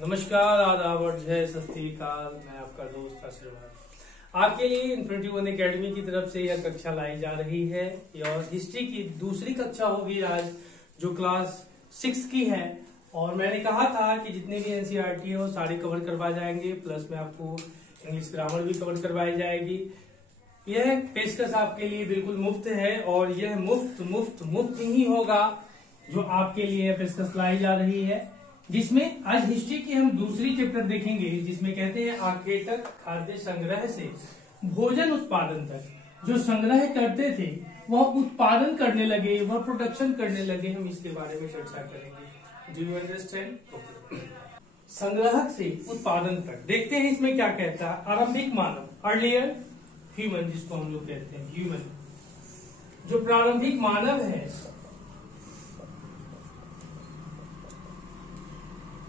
नमस्कार, आदाब और जय सत श्री अकाल। मैं आपका दोस्त आशीर्वाद आपके लिए इन्फिनिटी वन एकेडमी की तरफ से यह कक्षा लाई जा रही है और हिस्ट्री की दूसरी कक्षा होगी आज, जो क्लास 6 की है। और मैंने कहा था कि जितने भी एनसीईआरटी है वो सारे कवर करवा जाएंगे, प्लस में आपको इंग्लिश ग्रामर भी कवर करवाई जाएगी। यह पेशकश आपके लिए बिल्कुल मुफ्त है और यह मुफ्त ही होगा जो आपके लिए पेशकश लाई जा रही है, जिसमें आज हिस्ट्री की हम दूसरी चैप्टर देखेंगे, जिसमें कहते हैं आखेटक खाद्य संग्रह से भोजन उत्पादन तक। जो संग्रह करते थे वह उत्पादन करने लगे, वह प्रोडक्शन करने लगे। हम इसके बारे में चर्चा करेंगे। Do you understand? संग्रह से उत्पादन तक देखते हैं इसमें क्या कहता है। आरंभिक मानव, अर्लियर ह्यूमन, जिसको हम लोग कहते हैं ह्यूमन, जो प्रारंभिक मानव है,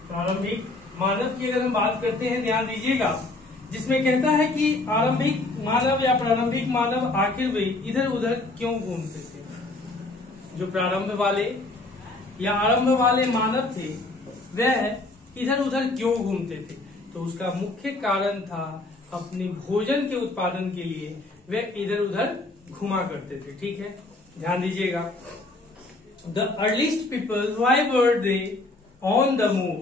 प्रारंभिक मानव की अगर हम बात करते हैं, ध्यान दीजिएगा, जिसमें कहता है कि आरंभिक मानव या प्रारंभिक मानव आखिर वे इधर उधर क्यों घूमते थे। जो प्रारंभ वाले या आरंभ वाले मानव थे वह इधर उधर क्यों घूमते थे, तो उसका मुख्य कारण था अपने भोजन के उत्पादन के लिए वे इधर उधर घुमा करते थे। ठीक है, ध्यान दीजिएगा। The earliest people, why were they on the move.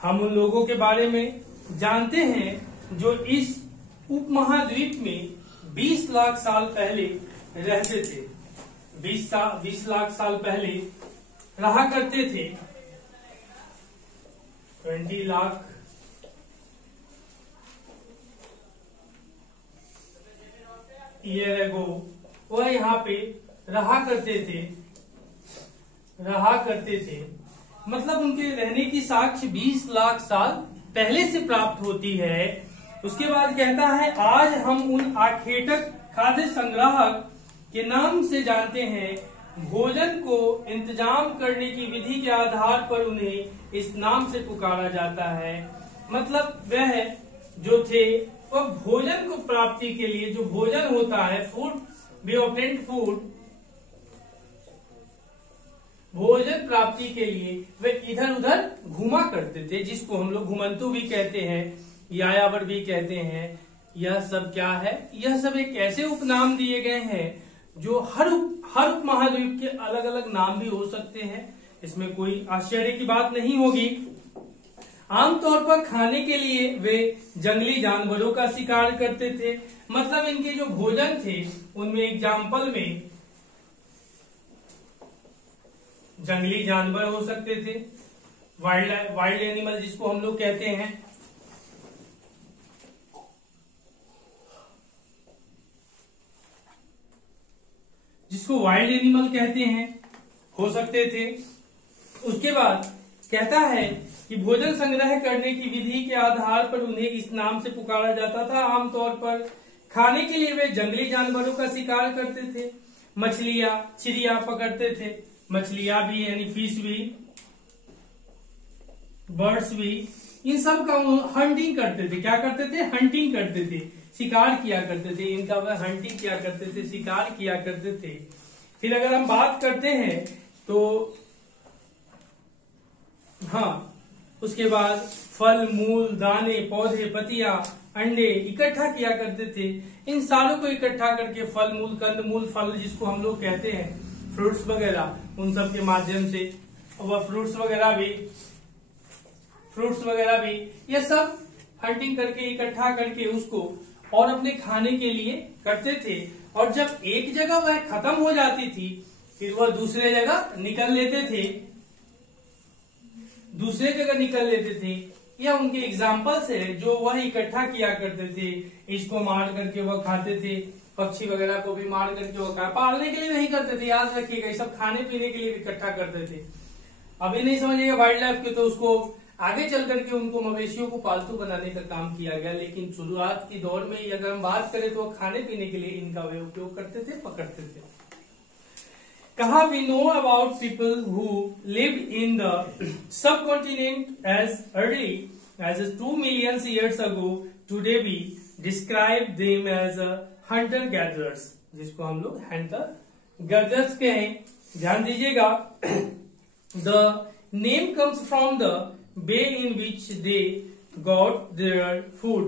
हम उन लोगों के बारे में जानते हैं जो इस उपमहाद्वीप में 20 लाख साल पहले रहते थे। 20 लाख साल पहले रहा करते थे। 20 लाख ईयर एगो वह यहाँ पे रहा करते थे। मतलब उनके रहने की साक्ष्य 20 लाख साल पहले से प्राप्त होती है। उसके बाद कहता है आज हम उन आखेटक खाद्य संग्राहक के नाम से जानते हैं। भोजन को इंतजाम करने की विधि के आधार पर उन्हें इस नाम से पुकारा जाता है। मतलब वह जो थे वह भोजन को प्राप्ति के लिए, जो भोजन होता है, फूड, वे ऑब्टेन्ड फूड, भोजन प्राप्ति के लिए वे इधर उधर घुमा करते थे, जिसको हम लोग घुमंतु भी कहते हैं, यायावर भी कहते हैं। यह सब क्या है? यह सब एक ऐसे उपनाम दिए गए हैं जो हर उपमहाद्वीप के अलग अलग नाम भी हो सकते हैं। इसमें कोई आश्चर्य की बात नहीं होगी। आमतौर पर खाने के लिए वे जंगली जानवरों का शिकार करते थे। मतलब इनके जो भोजन थे उनमें एग्जाम्पल में जंगली जानवर हो सकते थे, वाइल्ड एनिमल जिसको हम लोग कहते हैं, जिसको वाइल्ड एनिमल कहते हैं, हो सकते थे। उसके बाद कहता है कि भोजन संग्रह करने की विधि के आधार पर उन्हें इस नाम से पुकारा जाता था। आमतौर पर खाने के लिए वे जंगली जानवरों का शिकार करते थे। मछलियां, चिड़िया पकड़ते थे। मछलियां भी यानी फिश भी, बर्ड्स भी, इन सब का हंटिंग करते थे। क्या करते थे? हंटिंग करते थे, शिकार किया करते थे। इनका वह हंटिंग किया करते थे, शिकार किया करते थे। फिर अगर हम बात करते हैं तो हाँ, उसके बाद फल, मूल, दाने, पौधे, पत्तियां, अंडे इकट्ठा किया करते थे। इन सारों को इकट्ठा करके फल मूल, कंद मूल, फल जिसको हम लोग कहते हैं, फ्रूट्स वगैरह, उन सब के माध्यम से वह फ्रूट्स वगैरह भी ये सब हंटिंग करके इकट्ठा करके उसको और अपने खाने के लिए करते थे। और जब एक जगह वह खत्म हो जाती थी फिर वह दूसरे जगह निकल लेते थे। यह उनके एग्जाम्पल्स है जो वह इकट्ठा किया करते थे। इसको मार करके वह खाते थे, पक्षी वगैरह को भी मार करके वो पालने के लिए नहीं करते थे, याद रखिएगा। ये सब खाने पीने के लिए इकट्ठा करते थे। अभी नहीं समझिएगा वाइल्ड लाइफ के, तो उसको आगे चल करके उनको मवेशियों को पालतू बनाने का काम किया गया। लेकिन शुरुआत की दौर में अगर हम बात करें तो खाने पीने के लिए इनका वे उपयोग करते थे, पकड़ते थे। कहा we know about people who lived in the subcontinent as early as 2 million years ago. Today we describe them as hunter gatherers, जिसको हम लोग हंटर गैदरर्स कहें। ध्यान दीजिएगा, the name comes from the way in which they got their food.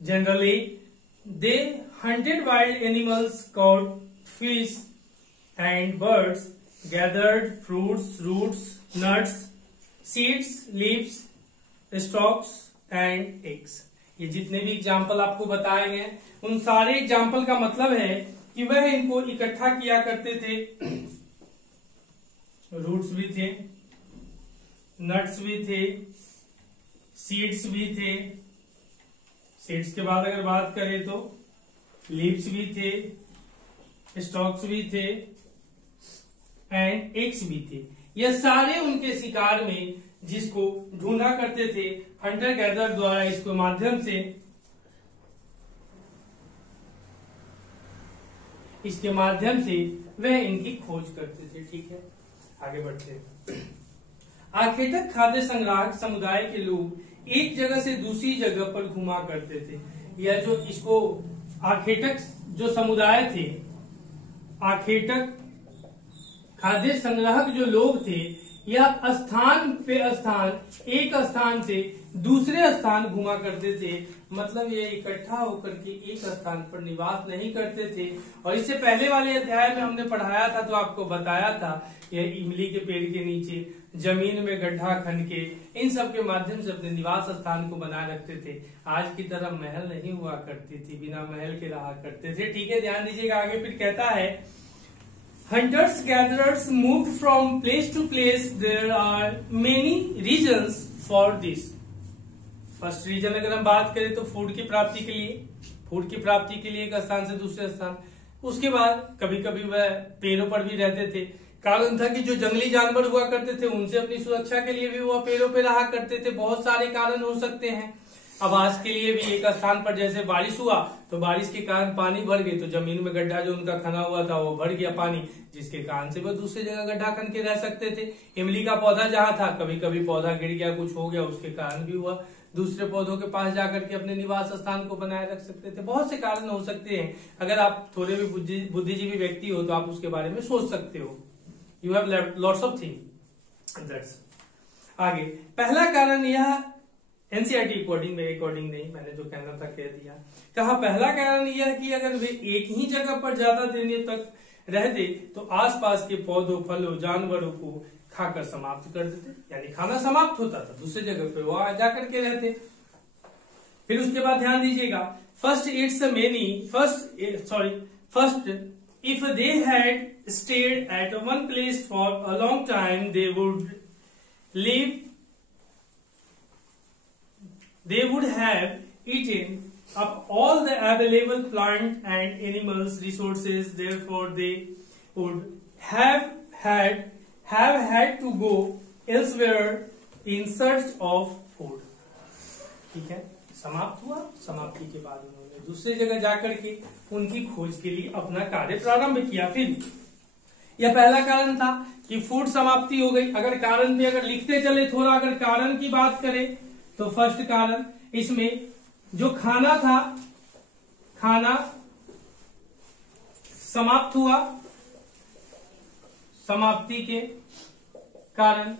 Generally, they hunted wild animals, caught fish and birds, gathered fruits, roots, nuts, seeds, leaves, stalks and eggs. ये जितने भी example आपको बताए गए उन सारे example का मतलब है कि वह इनको इकट्ठा किया करते थे। रूट्स भी थे, नट्स भी थे, सीड्स भी थे, सीड्स के बाद अगर बात करें तो लीव्स भी थे, स्टॉक्स भी थे एंड एग्स भी थे। यह सारे उनके शिकार में जिसको ढूंढा करते थे हंटर गैदर द्वारा, इसके माध्यम से वह इनकी खोज करते थे। ठीक है, आगे बढ़ते हैं। आखेटक खाद्य संग्राहक समुदाय के लोग एक जगह से दूसरी जगह पर घुमा करते थे। या जो इसको आखेटक जो समुदाय थे, आखेटक खाद्य संग्राहक जो लोग थे, यह स्थान पे स्थान, एक स्थान से दूसरे स्थान घुमा करते थे। मतलब ये इकट्ठा होकर के एक स्थान पर निवास नहीं करते थे। और इससे पहले वाले अध्याय में हमने पढ़ाया था, तो आपको बताया था यह इमली के पेड़ के नीचे जमीन में गड्ढा खन के इन सब के माध्यम से अपने निवास स्थान को बनाए रखते थे। आज की तरह महल नहीं हुआ करती थी, बिना महल के रहा करते थे। ठीक है, ध्यान दीजिएगा। आगे फिर कहता है Hunters gatherers moved from place to place. There are many reasons for this. First reason अगर हम बात करें तो फूड की प्राप्ति के लिए एक स्थान से दूसरे स्थान। उसके बाद कभी कभी वह पेड़ों पर भी रहते थे। कारण था कि जो जंगली जानवर हुआ करते थे उनसे अपनी सुरक्षा के लिए भी वह पेड़ों पर रहा करते थे। बहुत सारे कारण हो सकते हैं। आवास के लिए भी एक स्थान पर जैसे बारिश हुआ तो बारिश के कारण पानी भर गई, तो जमीन में गड्ढा जो उनका खना हुआ था वो भर गया पानी, जिसके कारण से वह दूसरी जगह गड्ढा खन के रह सकते थे। इमली का पौधा जहां था, कभी कभी पौधा गिर गया, कुछ हो गया, उसके कारण भी हुआ दूसरे पौधों के पास जाकर के अपने निवास स्थान को बनाए रख सकते थे। बहुत से कारण हो सकते हैं। अगर आप थोड़े भी बुद्धिजीवी व्यक्ति हो तो आप उसके बारे में सोच सकते हो। You have lots of things. आगे पहला कारण यह एनसीईआरटी अकॉर्डिंग नहीं, मैंने जो कहना था कह दिया। कहा पहला कारण यह कि अगर वे एक ही जगह पर ज्यादा देर तक रहते तो आसपास के पौधों, फलों, जानवरों को खाकर समाप्त कर देते, यानी खाना समाप्त होता था, दूसरी जगह पे वो जाकर के रहते। फिर उसके बाद ध्यान दीजिएगा, first if they had stayed at one place for a long time they would have eaten up all the available plant and animals resources. Therefore, they would have had to go elsewhere in search of food. ठीक है, समाप्त हुआ। समाप्ति के बाद उन्होंने दूसरी जगह जाकर के उनकी खोज के लिए अपना कार्य प्रारंभ किया। फिर यह पहला कारण था कि फूड समाप्ति हो गई। अगर कारण पे अगर लिखते चले थोड़ा, अगर कारण की बात करें तो फर्स्ट कारण इसमें जो खाना था, खाना समाप्त हुआ। समाप्ति के कारण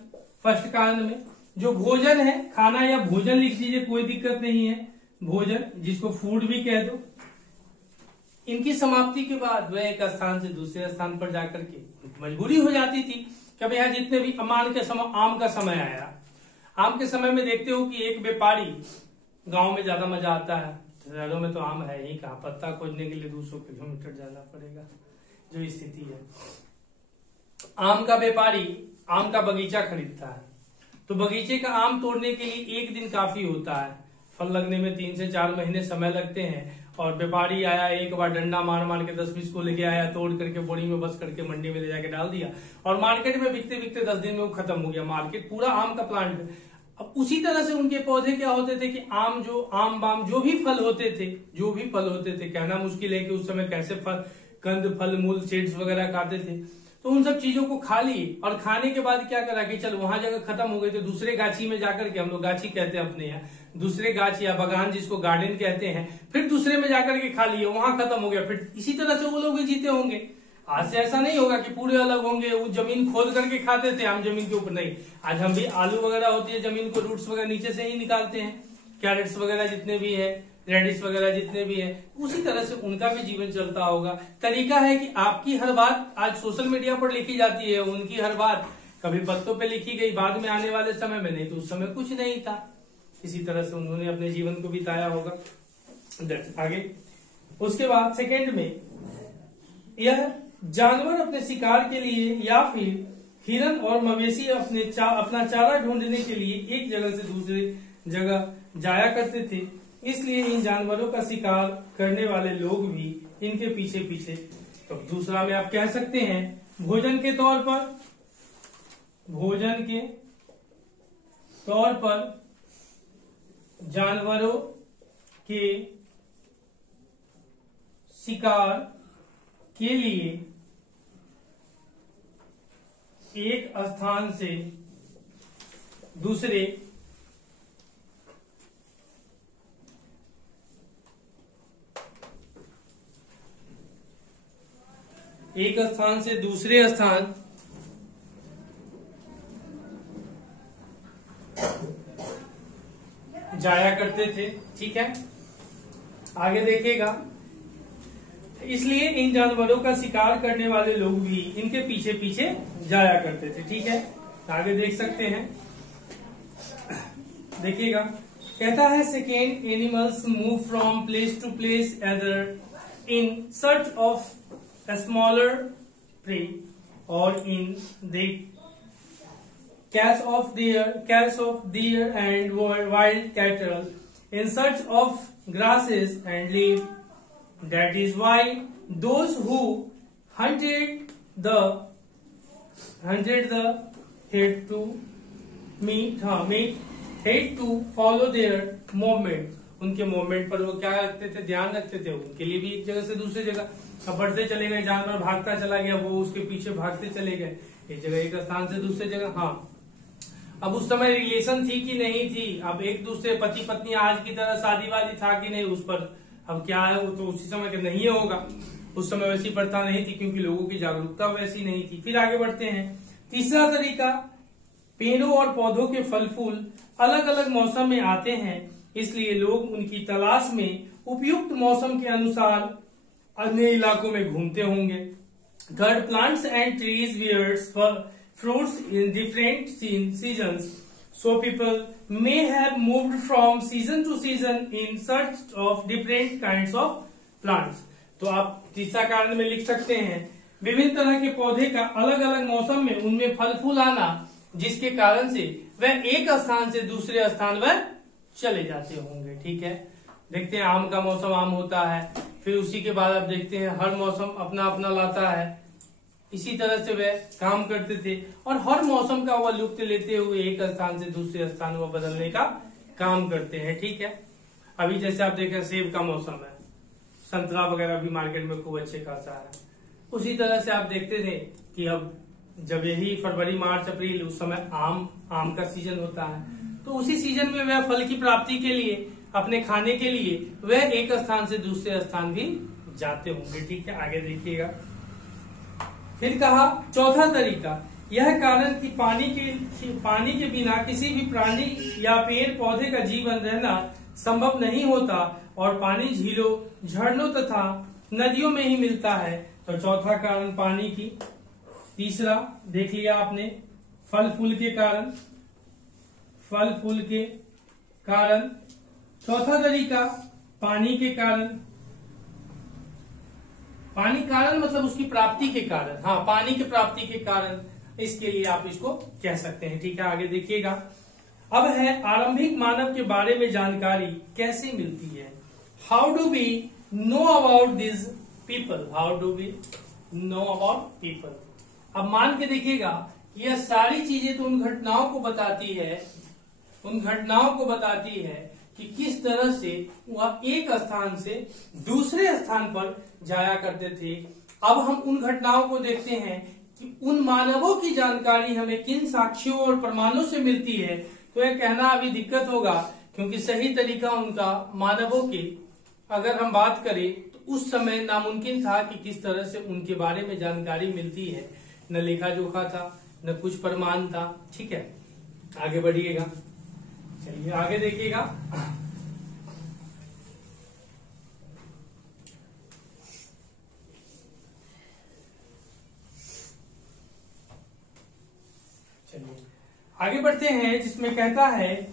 फर्स्ट कारण में जो भोजन है, खाना या भोजन लिख दीजिए, कोई दिक्कत नहीं है, भोजन जिसको फूड भी कह दो, इनकी समाप्ति के बाद वह एक स्थान से दूसरे स्थान पर जाकर के मजबूरी हो जाती थी। कभी यहाँ जितने भी आम का समय आया, आम के समय में देखते हो कि एक व्यापारी, गांव में ज्यादा मजा आता है, शहरों में तो आम है ही कहाँ, पत्ता खोजने के लिए 200 किलोमीटर जाना पड़ेगा, जो स्थिति है। आम का व्यापारी आम का बगीचा खरीदता है, तो बगीचे का आम तोड़ने के लिए एक दिन काफी होता है। फल लगने में 3 से 4 महीने समय लगते हैं। और व्यापारी आया, एक बार डंडा मार मार के 10-20 को लेके आया, तोड़ करके बोरी में बस करके मंडी में ले जाके डाल दिया, और मार्केट में बिकते बिकते 10 दिन में वो खत्म हो गया मार्केट, पूरा आम का प्लांट। अब उसी तरह से उनके पौधे क्या होते थे कि आम बाम जो भी फल होते थे, कहना मुश्किल है कि उस समय कैसे कंद, फल मूल, सीड्स वगैरह खाते थे, तो उन सब चीजों को खा लिए। और खाने के बाद क्या करा कि चल वहां जगह खत्म हो गई तो दूसरे गाछी में जाकर के, हम लोग गाछी कहते हैं अपने यहाँ, दूसरे गाछ या बगान जिसको गार्डन कहते हैं, फिर दूसरे में जाकर के खा लिए, वहां खत्म हो गया। फिर इसी तरह से वो लोग भी जीते होंगे। आज से ऐसा नहीं होगा कि पूरे अलग होंगे, वो जमीन खोद करके खाते थे, हम जमीन के ऊपर नहीं। आज हम भी आलू वगैरह होती है जमीन को रूट्स वगैरह नीचे से ही निकालते हैं, कैरेट्स वगैरह जितने भी है, रेडिस वगैरह जितने भी है, उसी तरह से उनका भी जीवन चलता होगा। तरीका है कि आपकी हर बात आज सोशल मीडिया पर लिखी जाती है, उनकी हर बात कभी पत्तों पे लिखी गई, बाद में आने वाले समय में, नहीं तो उस समय कुछ नहीं था। इसी तरह से उन्होंने अपने जीवन को बिताया होगा। आगे उसके बाद सेकेंड में, यह जानवर अपने शिकार के लिए या फिर हिरन और मवेशी अपना चारा ढूंढने के लिए एक जगह से दूसरी जगह जाया करते थे, इसलिए इन जानवरों का शिकार करने वाले लोग भी इनके पीछे पीछे। तो दूसरा में आप कह सकते हैं भोजन के तौर पर जानवरों के शिकार के लिए एक स्थान से दूसरे स्थान जाया करते थे। ठीक है, आगे देखिएगा, इसलिए इन जानवरों का शिकार करने वाले लोग भी इनके पीछे पीछे जाया करते थे। ठीक है, आगे देख सकते हैं, देखिएगा, कहता है second, animals move from place to place either in search of a smaller prey or in the catch of deer and wild cattle in search of grasses and leaf. That is why those who hunted the had to follow their movement. उनके movement पर वो क्या रखते थे, ध्यान रखते थे। उनके लिए भी एक जगह से दूसरी जगह, अब बढ़ते चले गए, जानवर भागता चला गया, वो उसके पीछे भागते चले गए, एक जगह एक स्थान से दूसरी जगह। हाँ, अब उस समय रिलेशन थी कि नहीं थी, अब एक दूसरे पति पत्नी आज की तरह शादी वादी था कि नहीं, उस पर अब क्या है, वो तो उसी समय के नहीं होगा। उस समय वैसी प्रथा नहीं थी क्योंकि लोगों की जागरूकता वैसी नहीं थी। फिर आगे बढ़ते हैं, तीसरा तरीका, पेड़ों और पौधों के फल फूल अलग अलग मौसम में आते हैं, इसलिए लोग उनकी तलाश में उपयुक्त मौसम के अनुसार अन्य इलाकों में घूमते होंगे। Third, plants and trees bears fruits in different seasons, so people may have moved from season to season in search of different kinds of plants. तो आप तीसरा कारण में लिख सकते हैं, विभिन्न तरह के पौधे का अलग अलग मौसम में उनमें फल फूल आना, जिसके कारण से वह एक स्थान से दूसरे स्थान पर चले जाते होंगे। ठीक है, देखते हैं, आम का मौसम आम होता है, फिर उसी के बाद आप देखते हैं हर मौसम अपना अपना लाता है। इसी तरह से वह काम करते थे और हर मौसम का वह लुत्फ लेते हुए एक स्थान से दूसरे स्थान में बदलने का काम करते हैं। ठीक है, अभी जैसे आप देखें सेब का मौसम है, संतरा वगैरह भी मार्केट में खूब अच्छे खासा है। उसी तरह से आप देखते थे कि अब जब यही फरवरी मार्च अप्रैल, उस समय आम का सीजन होता है, तो उसी सीजन में वह फल की प्राप्ति के लिए, अपने खाने के लिए वह एक स्थान से दूसरे स्थान भी जाते होंगे। ठीक है, आगे देखिएगा, फिर कहा चौथा तरीका, यह कारण कि पानी के बिना किसी भी प्राणी या पेड़ पौधे का जीवन रहना संभव नहीं होता और पानी झीलों, झरनों तथा नदियों में ही मिलता है। तो चौथा कारण पानी की। तीसरा देख लिया आपने, फल फूल के कारण। चौथा तरीका पानी के कारण, पानी कारण मतलब उसकी प्राप्ति के कारण। हाँ, पानी की प्राप्ति के कारण, इसके लिए आप इसको कह सकते हैं। ठीक है, आगे देखिएगा, अब है आरंभिक मानव के बारे में जानकारी कैसे मिलती है। How do we know about this people, how do we know about people. अब मान के देखिएगा, यह सारी चीजें तो उन घटनाओं को बताती है कि किस तरह से वह एक स्थान से दूसरे स्थान पर जाया करते थे। अब हम उन घटनाओं को देखते हैं कि उन मानवों की जानकारी हमें किन साक्ष्यों और प्रमाणों से मिलती है। तो यह कहना अभी दिक्कत होगा, क्योंकि सही तरीका उनका मानवों के, अगर हम बात करें तो उस समय नामुमकिन था कि किस तरह से उनके बारे में जानकारी मिलती है, न लेखा जोखा था, न कुछ प्रमाण था। ठीक है, आगे बढ़िएगा, चलिए आगे देखिएगा। चलिए आगे बढ़ते हैं, जिसमें कहता है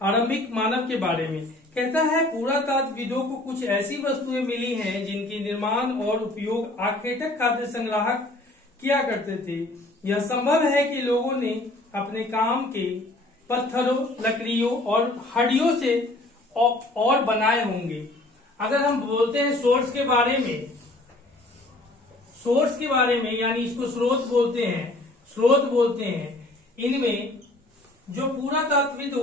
आरंभिक मानव के बारे में। कहता है पुरातत्वविदों को कुछ ऐसी वस्तुएं मिली हैं जिनके निर्माण और उपयोग आखेटक खाद्य संग्राहक किया करते थे। यह संभव है कि लोगों ने अपने काम के पत्थरों, लकड़ियों और हड्डियों से और बनाए होंगे। अगर हम बोलते हैं सोर्स के बारे में, यानी इसको स्रोत बोलते हैं, इनमें जो पुरातत्वविद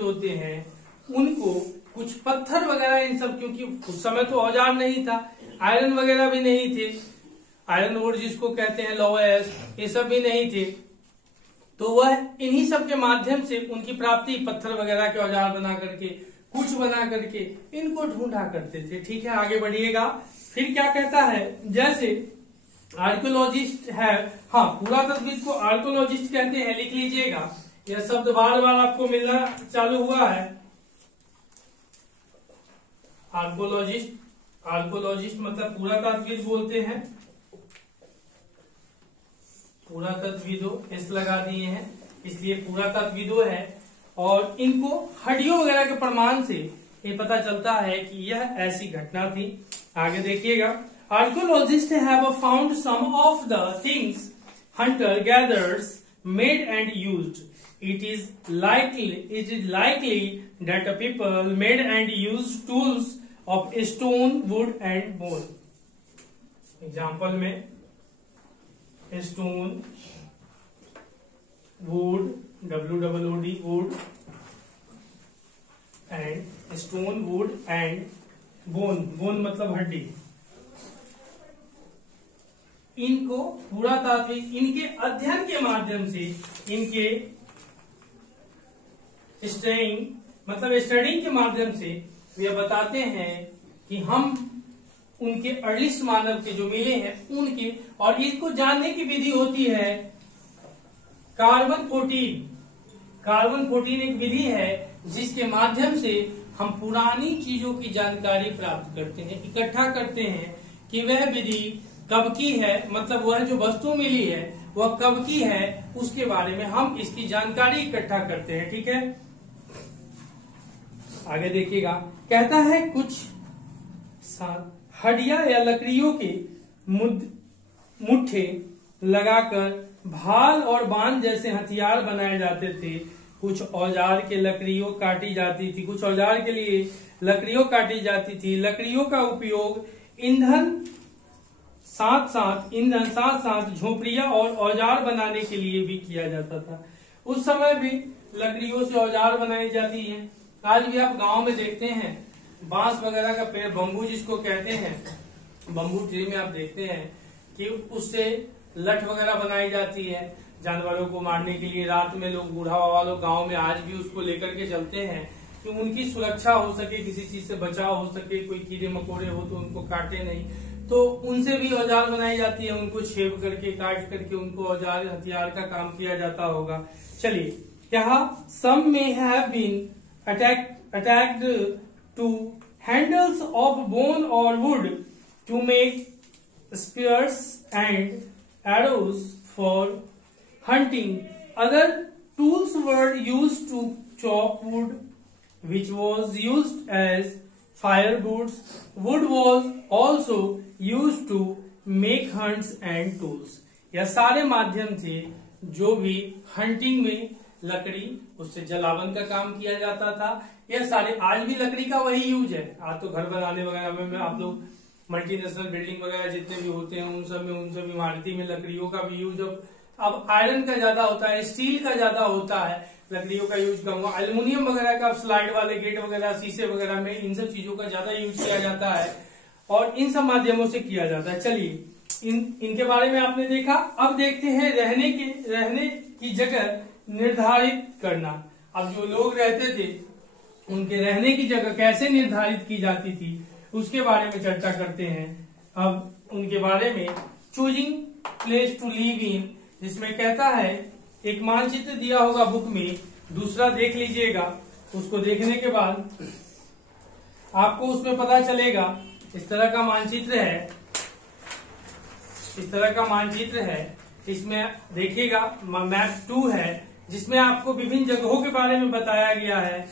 होते हैं उनको कुछ पत्थर वगैरह इन सब, क्योंकि उस समय तो औजार नहीं था, आयरन वगैरह भी नहीं थे, आयरन ओर जिसको कहते हैं, लौह, ये सब भी नहीं थे, तो वह इन्हीं सब के माध्यम से उनकी प्राप्ति पत्थर वगैरह के औजार बना करके, कुछ बना करके इनको ढूंढा करते थे। ठीक है, आगे बढ़िएगा। फिर क्या कहता है, जैसे आर्कियोलॉजिस्ट है, हाँ पुरातत्वविद को आर्कियोलॉजिस्ट कहते हैं, लिख लीजिएगा, यह शब्द बार बार आपको मिलना चालू हुआ है। आर्कियोलॉजिस्ट मतलब पुरातत्वविद बोलते हैं, पुरातत्वविदो एस लगा दिए हैं, इसलिए पुरातत्वविदो है। और इनको हड्डियों वगैरह के प्रमाण से ये पता चलता है कि यह ऐसी घटना थी। आगे देखिएगा, archaeologist have found some of the things hunter gatherers made and used. It is likely that people made and used tools of stone, wood and bone. Example में stone, wood, WOOD, wood and stone, wood and bone मतलब हड्डी। इनको पुरातात्विक, इनके अध्ययन के माध्यम से, इनके स्टडिंग के माध्यम से वे बताते हैं कि हम उनके अर्लिस्ट मानव के जो मिले हैं उनके, और इसको जानने की विधि होती है कार्बन 14 एक विधि है जिसके माध्यम से हम पुरानी चीजों की जानकारी प्राप्त करते हैं, इकट्ठा करते हैं कि वह विधि कब की है, मतलब वह जो वस्तु मिली है वह कब की है, उसके बारे में हम इसकी जानकारी इकट्ठा करते हैं। ठीक है, आगे देखिएगा, कहता है कुछ हड्डियां या लकड़ियों के मुट्ठे लगाकर भाल और बाण जैसे हथियार बनाए जाते थे। कुछ औजार के लकड़ियों काटी जाती थी, कुछ औजार के लिए लकड़ियों काटी जाती थी। लकड़ियों का उपयोग ईंधन साथ साथ झोपड़ियां और औजार बनाने के लिए भी किया जाता था। उस समय भी लकड़ियों से औजार बनाई जाती है। आज भी आप गांव में देखते हैं बांस वगैरह का पेड़, बम्बू जिसको कहते हैं, बम्बू ट्री में आप देखते हैं कि उससे लठ वगैरह बनाई जाती है जानवरों को मारने के लिए। रात में लोग, बूढ़ा बाबा लोग गाँव में आज भी उसको लेकर के चलते हैं कि उनकी सुरक्षा हो सके, किसी चीज से बचाव हो सके, कोई कीड़े मकोड़े हो तो उनको काटे नहीं, तो उनसे भी औजार बनाई जाती है। उनको छेद करके, काट करके उनको औजार, हथियार का काम किया जाता होगा। चलिए, क्या some may have been attached to handles of bone और wood to make spears and arrows for hunting. Other tools were used to chop wood, which was used as firewoods. Wood was also used to make hunts and tools. यह सारे माध्यम थे जो भी hunting में लकड़ी, उससे जलावन का काम किया जाता था। यह सारे, आज भी लकड़ी का वही यूज है। आज तो घर बनाने वगैरह में आप लोग मल्टीनेशनल बिल्डिंग वगैरह जितने भी होते हैं उन सब इमारती में लकड़ियों का भी यूज अब आयरन का ज्यादा होता है, स्टील का ज्यादा होता है, लकड़ियों का यूज कम हुआ। एल्युमिनियम वगैरह का स्लाइड वाले गेट वगैरह, शीशे वगैरह में इन सब चीजों का ज्यादा यूज किया जाता है और इन सब माध्यमों से किया जाता है। चलिए, इनके बारे में आपने देखा। अब देखते हैं रहने की जगह निर्धारित करना। अब जो लोग रहते थे उनके रहने की जगह कैसे निर्धारित की जाती थी उसके बारे में चर्चा करते हैं। अब उनके बारे में choosing place to live in, जिसमें कहता है एक मानचित्र दिया होगा बुक में, दूसरा देख लीजिएगा। उसको देखने के बाद आपको उसमें पता चलेगा इस तरह का मानचित्र है, इस तरह का मानचित्र है। इसमें देखिएगा मैप 2 है जिसमें आपको विभिन्न जगहों के बारे में बताया गया है।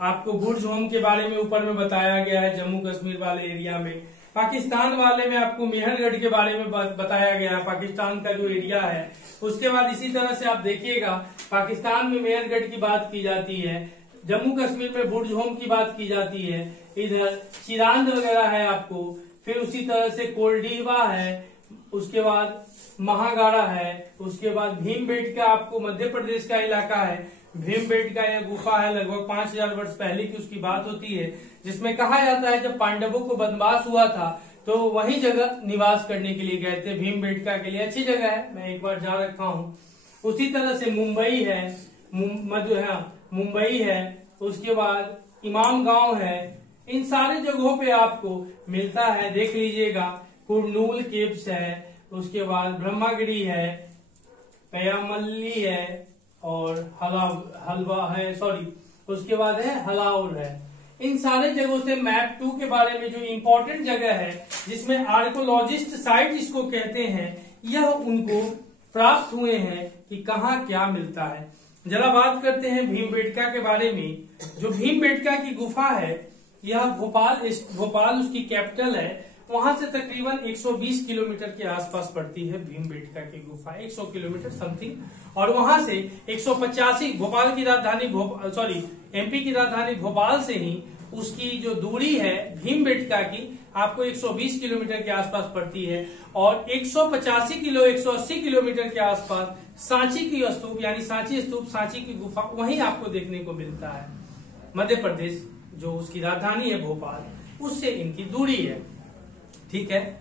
आपको बुर्ज होम के बारे में ऊपर में बताया गया है जम्मू कश्मीर वाले एरिया में। पाकिस्तान वाले में आपको मेहरगढ़ के बारे में बताया गया है, पाकिस्तान का जो एरिया है। उसके बाद इसी तरह से आप देखिएगा पाकिस्तान में मेहरगढ़ की बात की जाती है, जम्मू कश्मीर में बुर्ज होम की बात की जाती है, इधर चिरांद वगैरह है आपको। फिर उसी तरह से कोल्डीवा है, उसके बाद महागाड़ा है, उसके बाद भीमबेटका आपको मध्य प्रदेश का इलाका है। भीमबेटका यह गुफा है, लगभग 5000 वर्ष पहले की उसकी बात होती है, जिसमें कहा जाता है जब पांडवों को वनवास हुआ था तो वही जगह निवास करने के लिए गए थे। भीमबेटका के लिए अच्छी जगह है, मैं एक बार जा रखा हूँ। उसी तरह से मुंबई है, मुंबई है, उसके बाद इमाम गांव है। इन सारे जगहों पे आपको मिलता है, देख लीजिएगा। कुरनूल केव्स है, उसके बाद ब्रह्मागिरी है, पयामल्ली है और हलवा है, सॉरी उसके बाद है हलाउल है। इन सारे जगहों से मैप 2 के बारे में जो इम्पोर्टेंट जगह है जिसमें आर्कोलॉजिस्ट साइट जिसको कहते हैं, यह उनको प्राप्त हुए हैं कि कहाँ क्या मिलता है। जरा बात करते हैं भीमबेटका के बारे में। जो भीमबेटका की गुफा है यह भोपाल उसकी कैपिटल है। वहां से तकरीबन 120 किलोमीटर के आसपास पड़ती है भीमबेटका की गुफा, 100 किलोमीटर समथिंग। और वहां से 185 भोपाल की राजधानी एमपी की राजधानी भोपाल से ही उसकी जो दूरी है भीमबेटका की आपको 120 किलोमीटर के आसपास पड़ती है। और 180 किलोमीटर के आसपास सांची की स्तूप यानी सांची स्तूप, सांची की गुफा वहीं आपको देखने को मिलता है। मध्य प्रदेश जो उसकी राजधानी है भोपाल, उससे इनकी दूरी है, ठीक है।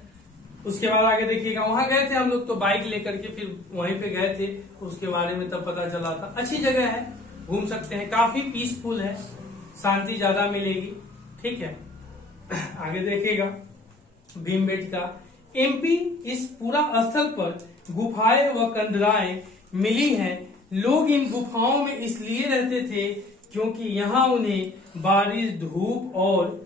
उसके बाद आगे देखिएगा, वहां गए थे हम लोग तो बाइक लेकर के, फिर वहीं पे गए थे, उसके बारे में तब पता चला था। अच्छी जगह है, घूम सकते हैं, काफी पीसफुल है, शांति ज्यादा मिलेगी, ठीक है। आगे देखिएगा भीमबेटका एमपी, इस पूरा स्थल पर गुफाएं व कंदराएं मिली हैं। लोग इन गुफाओं में इसलिए रहते थे क्योंकि यहाँ उन्हें बारिश, धूप और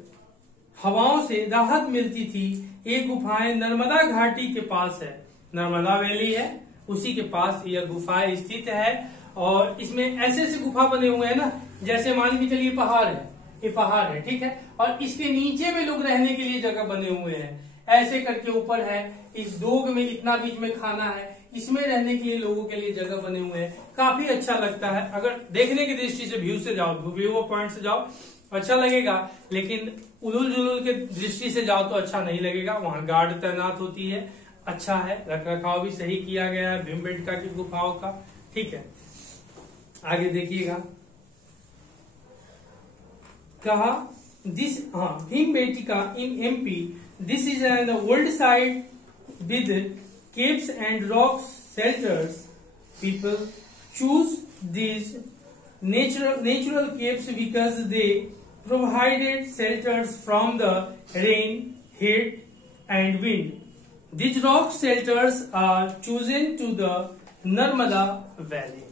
हवाओं से राहत मिलती थी। ये गुफाएं नर्मदा घाटी के पास है, नर्मदा वैली है उसी के पास यह गुफाएं स्थित है। और इसमें ऐसे ऐसे गुफा बने हुए हैं ना, जैसे मान के चलिए पहाड़ है, ये पहाड़ है, ठीक है, और इसके नीचे में लोग रहने के लिए जगह बने हुए हैं। ऐसे करके ऊपर है, इस दोग में इतना बीच में खाना है, इसमें रहने के लिए लोगों के लिए जगह बने हुए हैं। काफी अच्छा लगता है, अगर देखने की दृष्टि से व्यू से जाओ, व्यू पॉइंट से जाओ अच्छा लगेगा, लेकिन उलूल जुलूल के दृष्टि से जाओ तो अच्छा नहीं लगेगा। वहां गार्ड तैनात होती है, अच्छा है, रख रखाव भी सही किया गया है भीमबेटका की गुफाओं का, ठीक है। आगे देखिएगा, कहा Bhimbetka in MP, this is an old site with caves and rock shelters. People choose these natural caves because they provided shelters from the rain, heat and wind. These rock shelters are chosen to the Narmada Valley.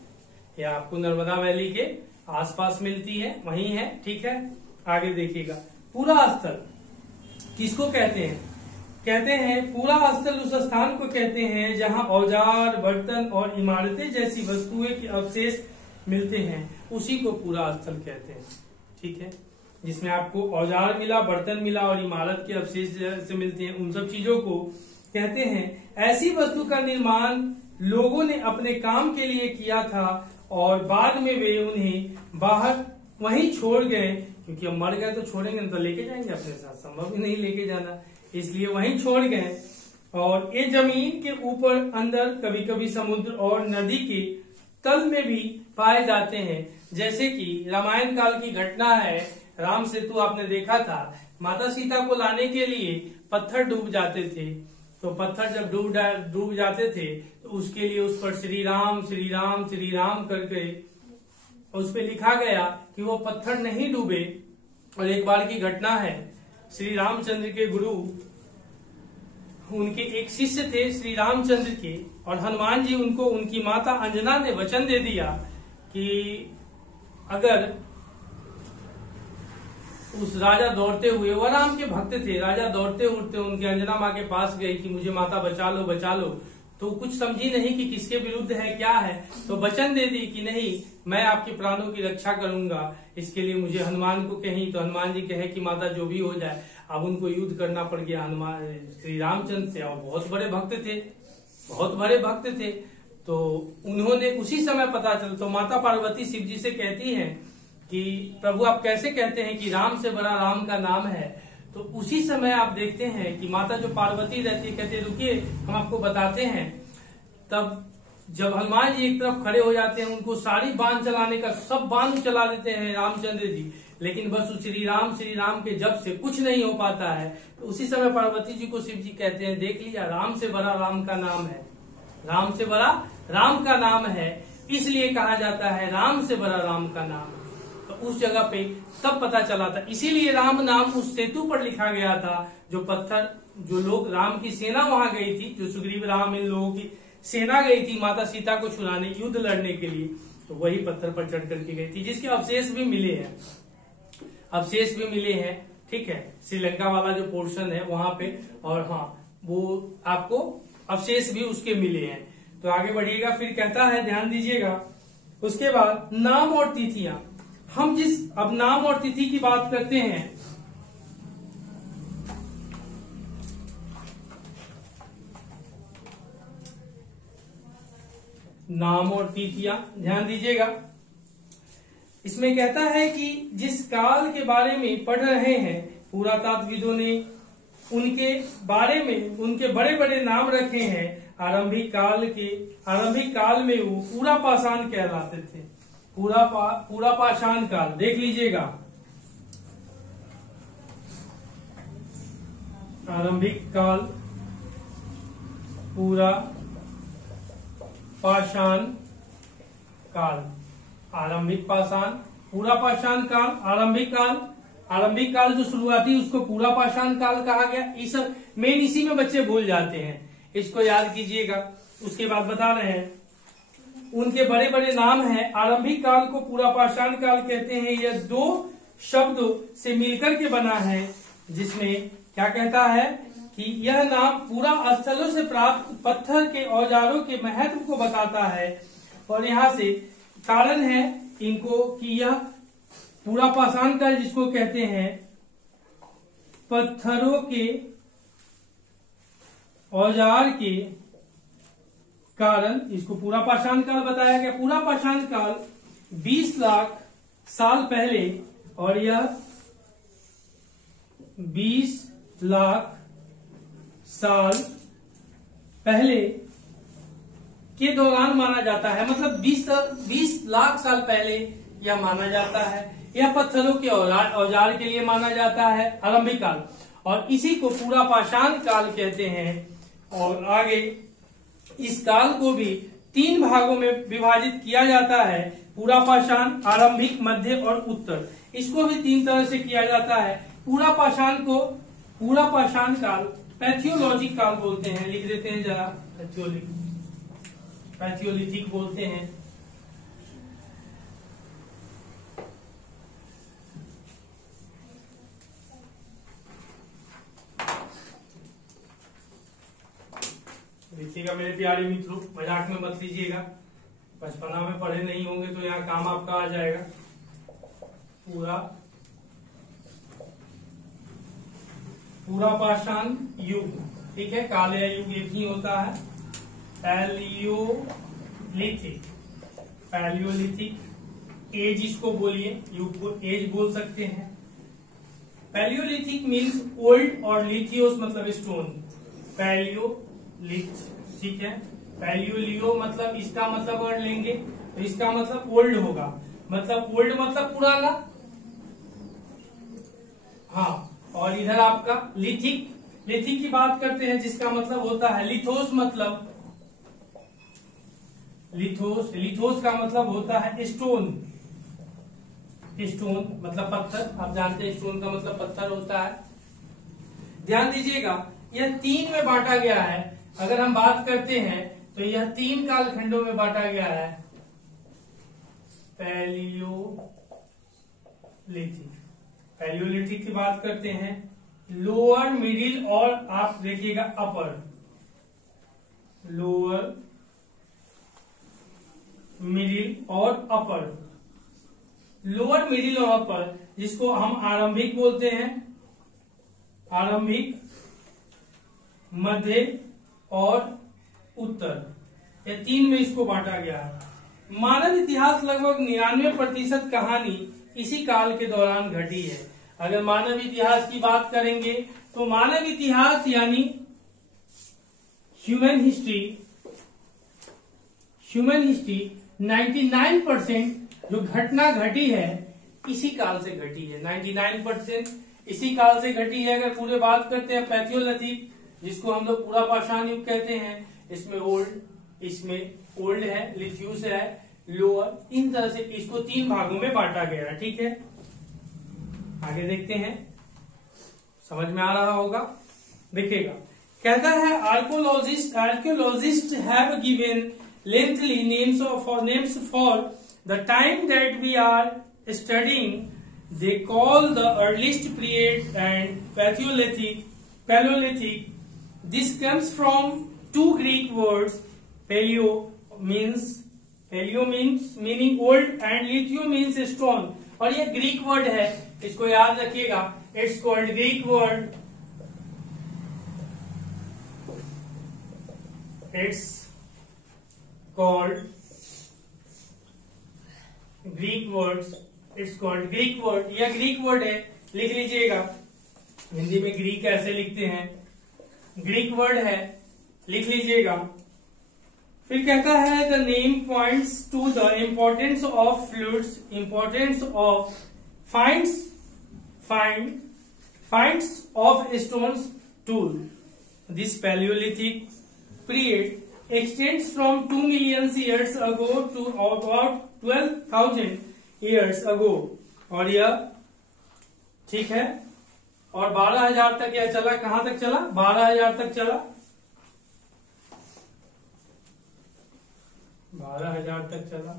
यह आपको Narmada valley के आसपास मिलती है, वहीं है, ठीक है। आगे देखिएगा, पूरा स्थल किसको कहते हैं? कहते हैं पूरा स्थल उस स्थान को कहते हैं जहां औजार, बर्तन और इमारतें जैसी वस्तुएं के अवशेष मिलते हैं, उसी को पूरा स्थल कहते हैं, ठीक है। जिसमें आपको औजार मिला, बर्तन मिला और इमारत के अवशेष जैसे मिलते हैं, उन सब चीजों को कहते हैं। ऐसी वस्तु का निर्माण लोगों ने अपने काम के लिए किया था और बाद में वे उन्हें बाहर वहीं छोड़ गए, क्योंकि अब मर गए तो छोड़ेंगे तो लेके जाएंगे अपने साथ, संभव ही नहीं लेके जाना, इसलिए वहीं छोड़ गए। और ये जमीन के ऊपर अंदर कभी कभी समुद्र और नदी के तल में भी पाए जाते हैं। जैसे कि रामायण काल की घटना है, राम सेतु आपने देखा था, माता सीता को लाने के लिए पत्थर डूब जाते थे, तो पत्थर जब डूब जाते थे तो उसके लिए उस पर श्री राम श्री राम श्री राम करके उस पे लिखा गया कि वो पत्थर नहीं डूबे। और एक बार की घटना है, श्री रामचंद्र के गुरु उनके एक शिष्य थे श्री रामचंद्र के, और हनुमान जी उनको उनकी माता अंजना ने वचन दे दिया कि अगर उस राजा दौड़ते हुए, वह राम के भक्त थे, राजा दौड़ते उड़ते उनके अंजना माँ के पास गई कि मुझे माता बचा लो बचा लो, तो कुछ समझी नहीं कि किसके विरुद्ध है क्या है, तो वचन दे दी कि नहीं मैं आपके प्राणों की रक्षा करूंगा, इसके लिए मुझे हनुमान को कही। तो हनुमान जी कहे कि माता जो भी हो जाए। अब उनको युद्ध करना पड़ गया हनुमान श्री रामचंद्र से, और बहुत बड़े भक्त थे, बहुत बड़े भक्त थे। तो उन्होंने उसी समय पता चला, तो माता पार्वती शिव जी से कहती है कि प्रभु आप कैसे कहते हैं कि राम से बड़ा राम का नाम है। तो उसी समय आप देखते हैं कि माता जो पार्वती रहती है कहते रुकिए हम आपको बताते हैं। तब जब हनुमान जी एक तरफ खड़े हो जाते हैं, उनको सारी बाण चलाने का सब बाण चला देते हैं रामचंद्र जी, लेकिन बस उस श्री राम के जप से कुछ नहीं हो पाता है। तो उसी समय पार्वती जी को शिव जी कहते हैं देख लिया राम से बड़ा राम का नाम है, राम से बड़ा राम का नाम है, इसलिए कहा जाता है राम से बड़ा राम का नाम। तो उस जगह पे तब पता चला था, इसीलिए राम नाम उस सेतु पर लिखा गया था। जो पत्थर, जो लोग राम की सेना वहां गई थी, जो सुग्रीव राम इन लोगों की सेना गई थी माता सीता को छुड़ाने, युद्ध लड़ने के लिए, तो वही पत्थर पर चढ़ करके गई थी, जिसके अवशेष भी मिले हैं, अवशेष भी मिले हैं। ठीक है, श्रीलंका वाला जो पोर्शन है वहां पे, और हाँ वो आपको अवशेष भी उसके मिले हैं। तो आगे बढ़िएगा, फिर कहता है ध्यान दीजिएगा, उसके बाद नाम और तिथियां। हम अब नाम और तिथि की बात करते हैं, नाम और तिथियां ध्यान दीजिएगा। इसमें कहता है कि जिस काल के बारे में पढ़ रहे हैं, पुरातत्वविदों ने उनके बारे में उनके बड़े बड़े नाम रखे हैं। आरंभिक काल में वो पूरा पाषाण कहलाते थे। पूरा पाषाण काल देख लीजिएगा, आरंभिक काल, पूरा पाषाण काल, आरंभिक पाषाण, पूरा पाषाण काल, आरंभिक काल जो शुरुआती उसको पूरा पाषाण काल कहा गया। इस मेन इसी में बच्चे भूल जाते हैं, इसको याद कीजिएगा। उसके बाद बता रहे हैं उनके बड़े बड़े नाम हैं। आरंभिक काल को पूरा पाषाण काल कहते हैं। यह दो शब्दों से मिलकर के बना है, जिसमें क्या कहता है कि यह नाम पूरा स्थलों से प्राप्त पत्थर के औजारों के महत्व को बताता है। और यहाँ से कारण है इनको कि यह पूरा पाषाण काल जिसको कहते हैं, पत्थरों के औजार के कारण इसको पूरा पाषाण काल बताया गया। पूरा पाषाण काल 20 लाख साल पहले, और यह 20 लाख साल पहले के दौरान माना जाता है। मतलब 20 लाख साल पहले यह माना जाता है। यह पत्थरों के औजार के लिए माना जाता है, आरंभिक काल, और इसी को पूरा पाषाण काल कहते हैं। और आगे इस काल को भी 3 भागों में विभाजित किया जाता है, पूरा पाषाण, आरंभिक, मध्य और उत्तर। इसको भी 3 तरह से किया जाता है। पूरा पाषाण को पूरा पाषाण काल पैथियोलॉजिक काल बोलते हैं, लिख देते हैं जरा, पैथियोलिथिक बोलते हैं। लिखिएगा मेरे प्यारे मित्रों, मजाक में मत लीजिएगा, बचपना में पढ़े नहीं होंगे तो यहाँ काम आपका आ जाएगा। पूरा पाषाण युग, ठीक है, काले युग एक ही होता है। पैलियोलिथिक एज इसको बोलिए, युग को एज बोल सकते हैं। पैलियोलिथिक मीन्स ओल्ड और लिथियोस मतलब स्टोन, पैलियोलिथ, ठीक है। पैलियो मतलब इसका मतलब वर्ड लेंगे तो इसका मतलब ओल्ड होगा, मतलब ओल्ड मतलब पुराना, हाँ। और इधर आपका लिथिक लिथिक की बात करते हैं जिसका मतलब होता है लिथोस, मतलब लिथोस का मतलब होता है स्टोन। स्टोन मतलब पत्थर, आप जानते हैं स्टोन का मतलब पत्थर होता है। ध्यान दीजिएगा यह 3 में बांटा गया है। अगर हम बात करते हैं तो यह 3 कालखंडों में बांटा गया है। पैलियोलिथिक की बात करते हैं, लोअर, मिडिल और आप देखिएगा अपर। लोअर, मिडिल और अपर। लोअर, मिडिल और अपर जिसको हम आरंभिक बोलते हैं, आरंभिक, मध्य और उत्तर, ये 3 में इसको बांटा गया है। मानव इतिहास लगभग 99% कहानी इसी काल के दौरान घटी है। अगर मानव इतिहास की बात करेंगे तो मानव इतिहास यानी ह्यूमन हिस्ट्री 99% जो घटना घटी है इसी काल से घटी है। 99% इसी काल से घटी है। अगर पूरे बात करते हैं पैलियोलिथिक, जिसको हम लोग पूरा पाषाण युग कहते हैं, इसमें ओल्ड है, लिथियस है, लोअर, इन तरह से इसको 3 भागों में बांटा गया है। ठीक है, आगे देखते हैं, समझ में आ रहा होगा। देखिएगा, कहता है archaeologist have given lengthy names for the time that we are studying. They call the earliest period and palaeolithic. This comes from 2 Greek words. Paleo means meaning old and lithium means stone. और ये Greek word है, इसको याद रखिएगा। It's called Greek word, it's called Greek word. यह Greek word है, लिख लीजिएगा। हिंदी में ग्रीक ऐसे लिखते हैं, ग्रीक वर्ड है, लिख लीजिएगा। फिर कहता है the name points to the importance of fluids, importance of finds of stones tool. This palaeolithic period extends from 2 million years ago to about 12,000 years ago। और यह ठीक है, और 12,000 तक यह चला। कहां तक चला? 12,000 तक चला, 12,000 तक चला।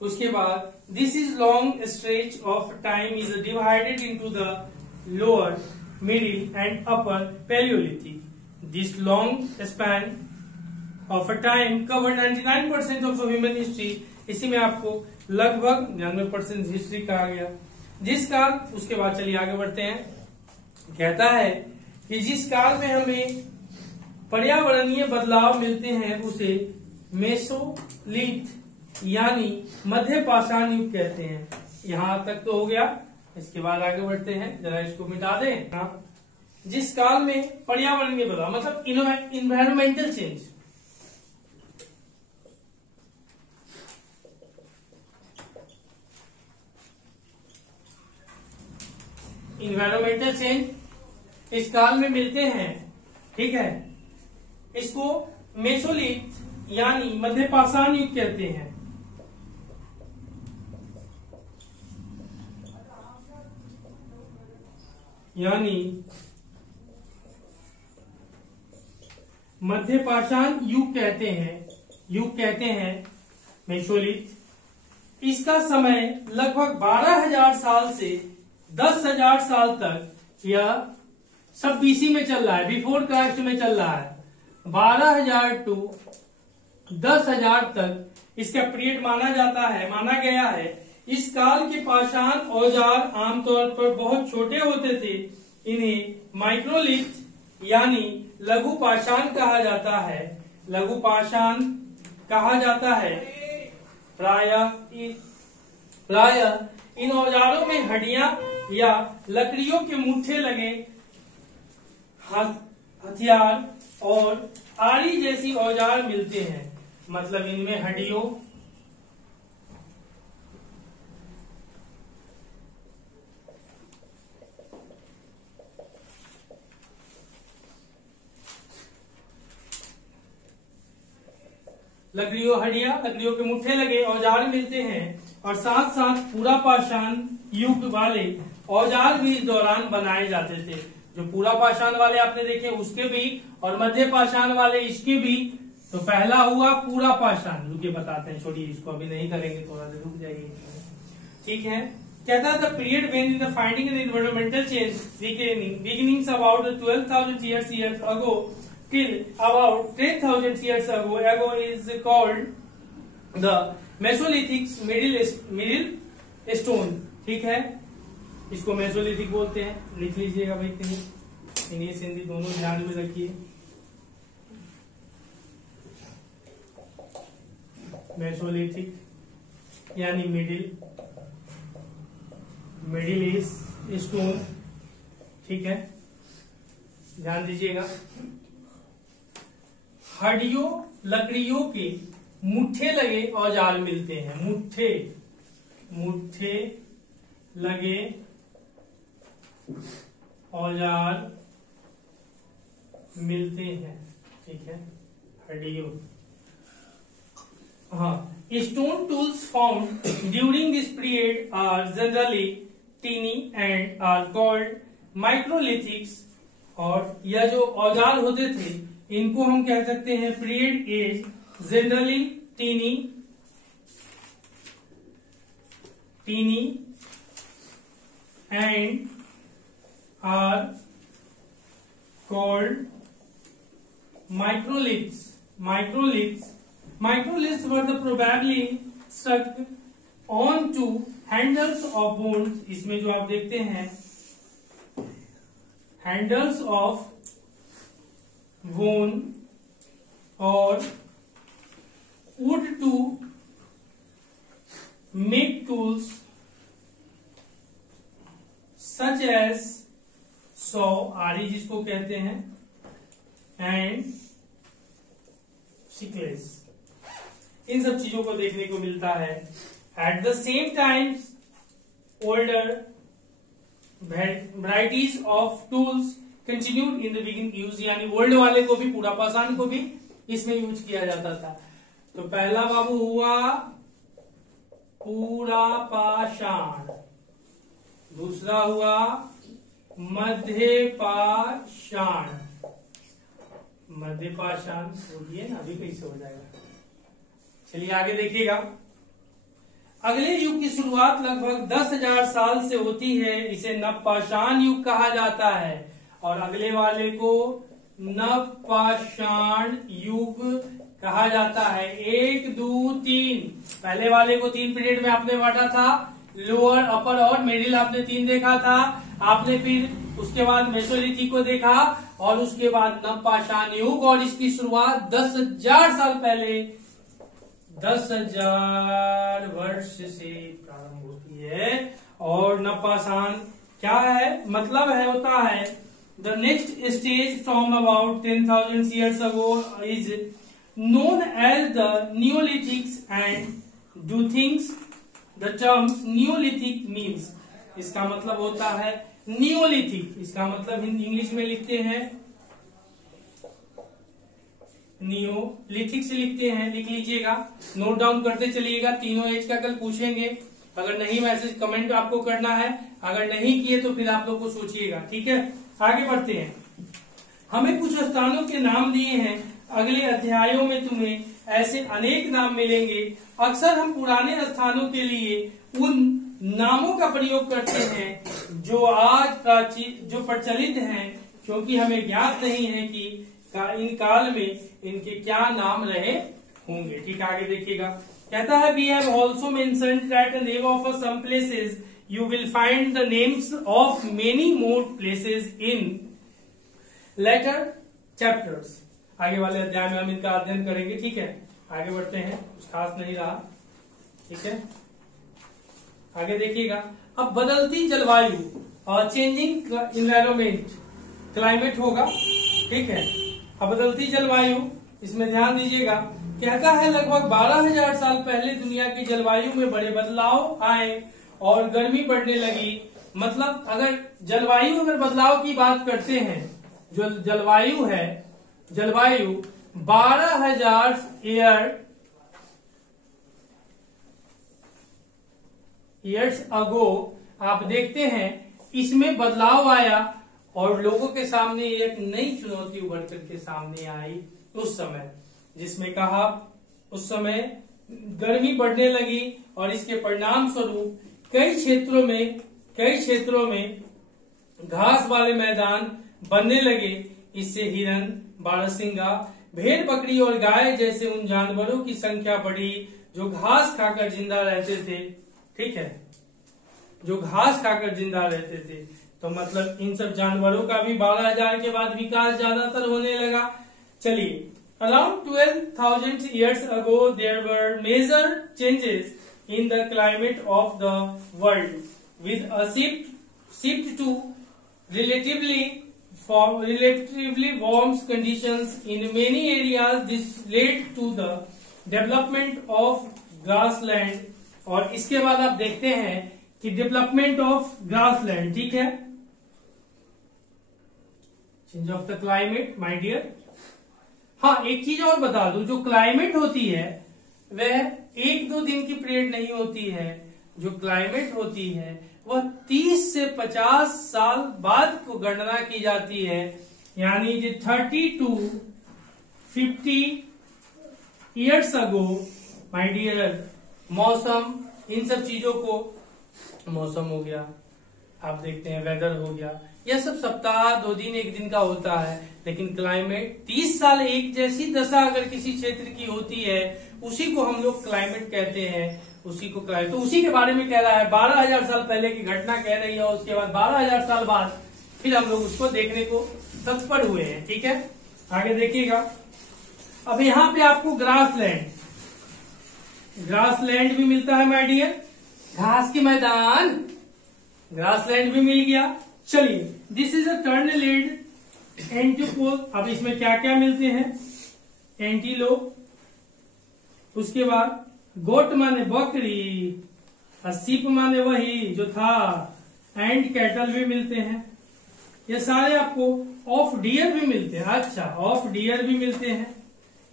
उसके बाद this is long stretch of time is divided into the lower, middle and upper Palaeolithic. This long span of a time cover 99% of human history. इसी में आपको लगभग 99% हिस्ट्री कहा गया। जिस काल, उसके बाद चलिए आगे बढ़ते हैं। कहता है कि जिस काल में हमें पर्यावरणीय बदलाव मिलते हैं उसे मेसोलिथ यानी मध्य पाषाण युग कहते हैं। यहां तक तो हो गया, इसके बाद आगे बढ़ते हैं। जरा इसको मिटा दें। हाँ, जिस काल में पर्यावरणीय बदलाव मतलब इन्वायरमेंटल चेंज, इस काल में मिलते हैं। ठीक है, इसको मेसोलिथ यानी मध्य पाषाण युग कहते हैं। यानी मध्य पाषाण युग कहते हैं मेसोलिथ। इसका समय लगभग 12,000 साल से 10,000 साल तक यह सब बीसी में चल रहा है, बिफोर क्राइस्ट में चल रहा है। 12,000 टू 10,000 तक इसका पीरियड माना गया है। इस काल के पाषाण औजार आमतौर पर बहुत छोटे होते थे। इन्हें माइक्रोलिथ यानी लघु पाषाण कहा जाता है। लघु पाषाण कहा जाता है। प्रायः इन औजारों में हड्डियां या लकड़ियों के मुट्ठे लगे हथियार और आरी जैसी औजार मिलते हैं। मतलब इनमें हड्डियों लकड़ियों के मुट्ठे लगे औजार मिलते हैं और साथ साथ पूरा पाषाण युग वाले औजार भी इस दौरान बनाए जाते थे। जो पूरा पाषाण वाले आपने देखे उसके भी और मध्य पाषाण वाले इसके भी। तो पहला हुआ पूरा पाषाण, रुकिए बताते हैं, छोड़िए इसको अभी नहीं करेंगे, थोड़ा सा रुक जाइए, ठीक है। कहता है the period when in the finding and environmental change beginnings about 12,000 years ago till about 10,000 years ago is called the Mesolithic middle stone, ठीक है। इसको मेसोलिथिक बोलते हैं, लिख लीजिएगा भाई कहीं, इंग्लिश हिंदी दोनों ध्यान में रखिए। मेसोलिथिक यानी मिडिल ईस्ट स्टोन, ठीक है, ध्यान दीजिएगा। हड्डियों लकड़ियों के मुट्ठे लगे औजार मिलते हैं, मुट्ठे लगे औजार मिलते हैं, ठीक है, हड्डियों। हाँ, stone tools found during this period are generally tiny and are called microlithics. और यह जो औजार होते थे इनको हम कह सकते हैं period as generally tiny and are called microliths. Microliths were the probably stuck onto handles of bones. इसमें जो आप देखते हैं handles of bone और wood to make tools such as saw, आरी जिसको कहते हैं, एंड सिकलेस। इन सब चीजों को देखने को मिलता है। At the same time older varieties of tools continued in the beginning use, यानी ओल्ड वाले को भी, पूरा पाषाण को भी इसमें यूज किया जाता था। तो पहला बाबू हुआ पूरा पाषाण, दूसरा हुआ मध्य पाषाण, बोलिए ना, अभी कैसे हो जाएगा। चलिए आगे देखिएगा। अगले युग की शुरुआत लगभग 10,000 साल से होती है, इसे नवपाषाण युग कहा जाता है। और अगले वाले को नवपाषाण युग कहा जाता है। 1, 2, 3, पहले वाले को 3 पीरियड में आपने बांटा था, लोअर, अपर और मिडिल आपने 3 देखा था। आपने फिर उसके बाद मेसोलिथिक को देखा और उसके बाद नवपाषाण युग, और इसकी शुरुआत 10,000 साल पहले, 10,000 वर्ष से प्रारंभ होती है। और नवपाषाण क्या है, मतलब है, होता है the next stage from about 10,000 years ago is known as the neolithics and do things. The terms neolithic means, इसका मतलब होता है नियोलिथिक, इसका मतलब इंग्लिश में लिखते हैं नियोलिथिक से लिखते हैं, लिख लीजिएगा, नोट डाउन करते चलिएगा। तीनों एज का कल पूछेंगे, अगर नहीं मैसेज कमेंट आपको करना है, अगर नहीं किए तो फिर आप लोग को सोचिएगा, ठीक है। आगे बढ़ते हैं। हमें कुछ स्थानों के नाम दिए हैं, अगले अध्यायों में तुम्हें ऐसे अनेक नाम मिलेंगे। अक्सर हम पुराने स्थानों के लिए उन नामों का प्रयोग करते हैं जो आज जो प्रचलित हैं, क्योंकि हमें ज्ञात नहीं है कि इन काल में इनके क्या नाम रहे होंगे। ठीक, आगे देखिएगा। कहता है we have also mentioned that the name of some places you will find the names of many more places in later chapters. आगे वाले अध्याय में हम इनका अध्ययन करेंगे, ठीक है। आगे बढ़ते हैं, कुछ खास नहीं रहा, ठीक है। आगे देखिएगा। अब बदलती जलवायु और चेंजिंग इन्वायरमेंट, क्लाइमेट होगा, ठीक है। अब बदलती जलवायु, इसमें ध्यान दीजिएगा। कहता है लगभग 12,000 साल पहले दुनिया की जलवायु में बड़े बदलाव आए और गर्मी बढ़ने लगी। मतलब अगर जलवायु बदलाव की बात करते हैं, जो जलवायु है, जलवायु 12,000 ईयर ईयर्स अगो आप देखते हैं इसमें बदलाव आया और लोगों के सामने एक नई चुनौती उभर करके सामने आई उस समय, जिसमें कहा उस समय गर्मी बढ़ने लगी और इसके परिणाम स्वरूप कई क्षेत्रों में घास वाले मैदान बनने लगे। इससे हिरन, बारहसिंगा, भेड़, बकरी और गाय जैसे उन जानवरों की संख्या बढ़ी जो घास खाकर जिंदा रहते थे। ठीक है, जो घास खाकर जिंदा रहते थे। तो मतलब इन सब जानवरों का भी 12,000 के बाद विकास ज्यादातर होने लगा। चलिए, around 12,000 years ago there were major changes in the climate of the world with a shift to relatively warm conditions in many areas. This led to the development of grassland. और इसके बाद आप देखते हैं कि डेवलपमेंट ऑफ ग्रासलैंड, ठीक है, change of the climate my dear. हाँ, एक चीज और बता दूं, जो क्लाइमेट होती है वह 1-2 दिन की पीरियड नहीं होती है। जो क्लाइमेट होती है वह 30 से 50 साल बाद को गणना की जाती है, यानी कि 30 to 50 years ago my dear. मौसम, इन सब चीजों को, मौसम हो गया, आप देखते हैं वेदर हो गया, यह सब सप्ताह 2 दिन 1 दिन का होता है। लेकिन क्लाइमेट 30 साल एक जैसी दशा अगर किसी क्षेत्र की होती है उसी को हम लोग क्लाइमेट कहते हैं, उसी को क्लाइमेट। तो उसी के बारे में कह रहा है, 12,000 साल पहले की घटना कह रही है, उसके बाद 12,000 साल बाद फिर हम लोग उसको देखने को तत्पर हुए हैं। ठीक है, आगे देखिएगा। अब यहाँ पे आपको ग्रासलैंड भी मिलता है माय डियर, घास के मैदान, ग्रासलैंड भी मिल गया। चलिए, दिस इज अ टर्नलेड एंटीपोल। अब इसमें क्या क्या मिलते हैं? एंटीलोप, उसके बाद गोट माने बकरी, शीप माने वही जो था, एंड कैटल भी मिलते हैं। ये सारे आपको ऑफ डियर भी मिलते हैं। अच्छा, ऑफ डियर भी मिलते हैं।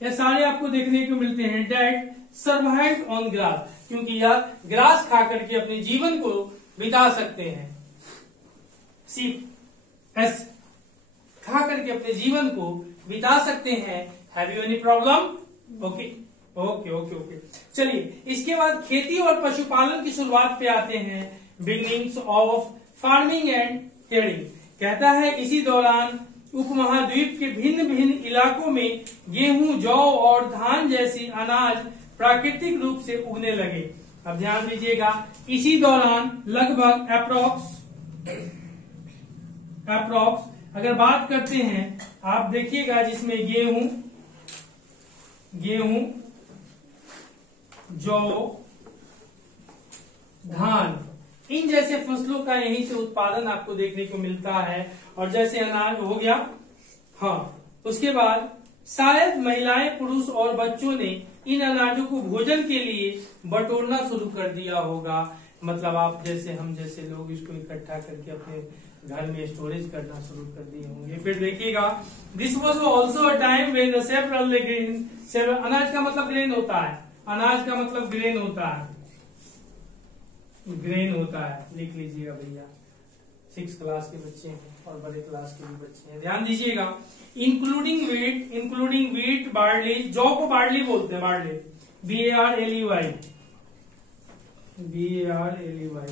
ये सारे आपको देखने को मिलते हैं डेट सर्वाइव ऑन ग्रास, क्योंकि यह ग्रास खा करके अपने जीवन को बिता सकते हैं। शीप एस खा करके अपने जीवन को बिता सकते हैं। Have you any problem? Okay okay okay okay. चलिए, इसके बाद खेती और पशुपालन की शुरुआत पे आते हैं। Beginnings of farming and trading. कहता है इसी दौरान उपमहाद्वीप के भिन्न भिन्न इलाकों में गेहूं, जौ और धान जैसी अनाज प्राकृतिक रूप से उगने लगे। अब ध्यान दीजिएगा, इसी दौरान लगभग अप्रोक्स अगर बात करते हैं, आप देखिएगा, जिसमें गेहूं, जौ, धान, इन जैसे फसलों का यहीं से उत्पादन आपको देखने को मिलता है। और जैसे अनाज हो गया, हाँ, उसके बाद शायद महिलाएं, पुरुष और बच्चों ने इन अनाजों को भोजन के लिए बटोरना शुरू कर दिया होगा। मतलब आप जैसे, हम जैसे लोग इसको इकट्ठा करके अपने घर में स्टोरेज करना शुरू कर दिए होंगे। फिर देखिएगा, this was also a time when several grain, अनाज का मतलब ग्रेन होता है, अनाज का मतलब ग्रेन होता है, ग्रेन होता है, लिख लीजिएगा भैया। 6 क्लास के बच्चे हैं और बड़े क्लास के भी बच्चे हैं, ध्यान दीजिएगा। इंक्लूडिंग वीट, बार्ली, जौ को बार्ली बोलते हैं, बार्ली, BARLEY,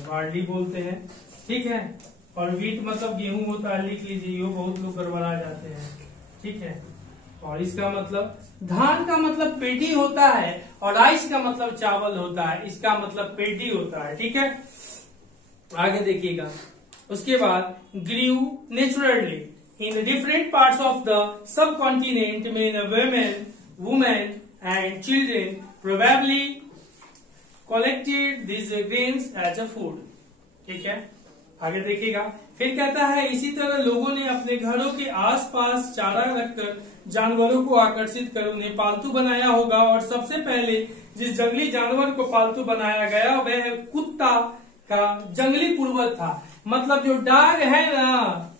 बार्ली बोलते हैं। ठीक है, और वीट मतलब गेहूं होता है, लिख लीजिए, ये बहुत लोग गड़बड़ा जाते हैं। ठीक है, और इसका मतलब, धान का मतलब पेडी होता है और राइस का मतलब चावल होता है, इसका मतलब पेडी होता है। ठीक है, आगे देखिएगा। उसके बाद grew naturally in different parts of the subcontinent में women and children probably collected this grains as a food. ठीक है, आगे देखिएगा। फिर कहता है इसी तरह लोगों ने अपने घरों के आसपास चारा रखकर जानवरों को आकर्षित कर उन्हें पालतू बनाया होगा। और सबसे पहले जिस जंगली जानवर को पालतू बनाया गया वह कुत्ता का जंगली पूर्वज था। मतलब जो डॉग है ना,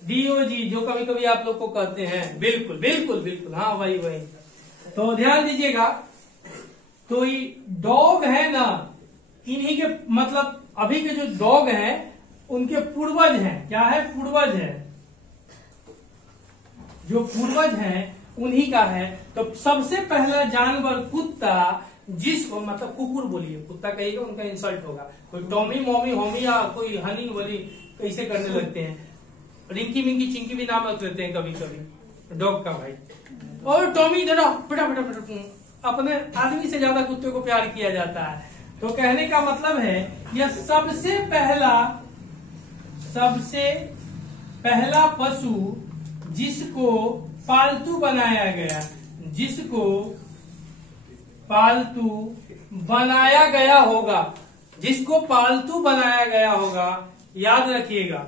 DOG, जो कभी कभी आप लोग को कहते हैं, बिल्कुल बिल्कुल बिल्कुल, हाँ वही। तो ध्यान दीजिएगा, तो ये डॉग है ना, इन्हीं के मतलब अभी के जो डॉग हैं उनके पूर्वज हैं। क्या है? पूर्वज है। जो पूर्वज हैं उन्हीं का है। तो सबसे पहला जानवर कुत्ता, जिसको मतलब कुकुर बोलिए, कुत्ता कहिएगा उनका इंसल्ट होगा। कोई टॉमी मॉमी होमी या कोई हनी वनी कैसे करने लगते हैं, रिंकी मिंकी चिंकी भी नाम रख लेते हैं कभी कभी डॉग का भाई। और टॉमी जरा बेटा बेटा बेटा, अपने आदमी से ज्यादा कुत्ते को प्यार किया जाता है। तो कहने का मतलब है यह सबसे पहला पशु जिसको पालतू बनाया गया, जिसको पालतू बनाया गया होगा, जिसको पालतू बनाया गया होगा, याद रखिएगा।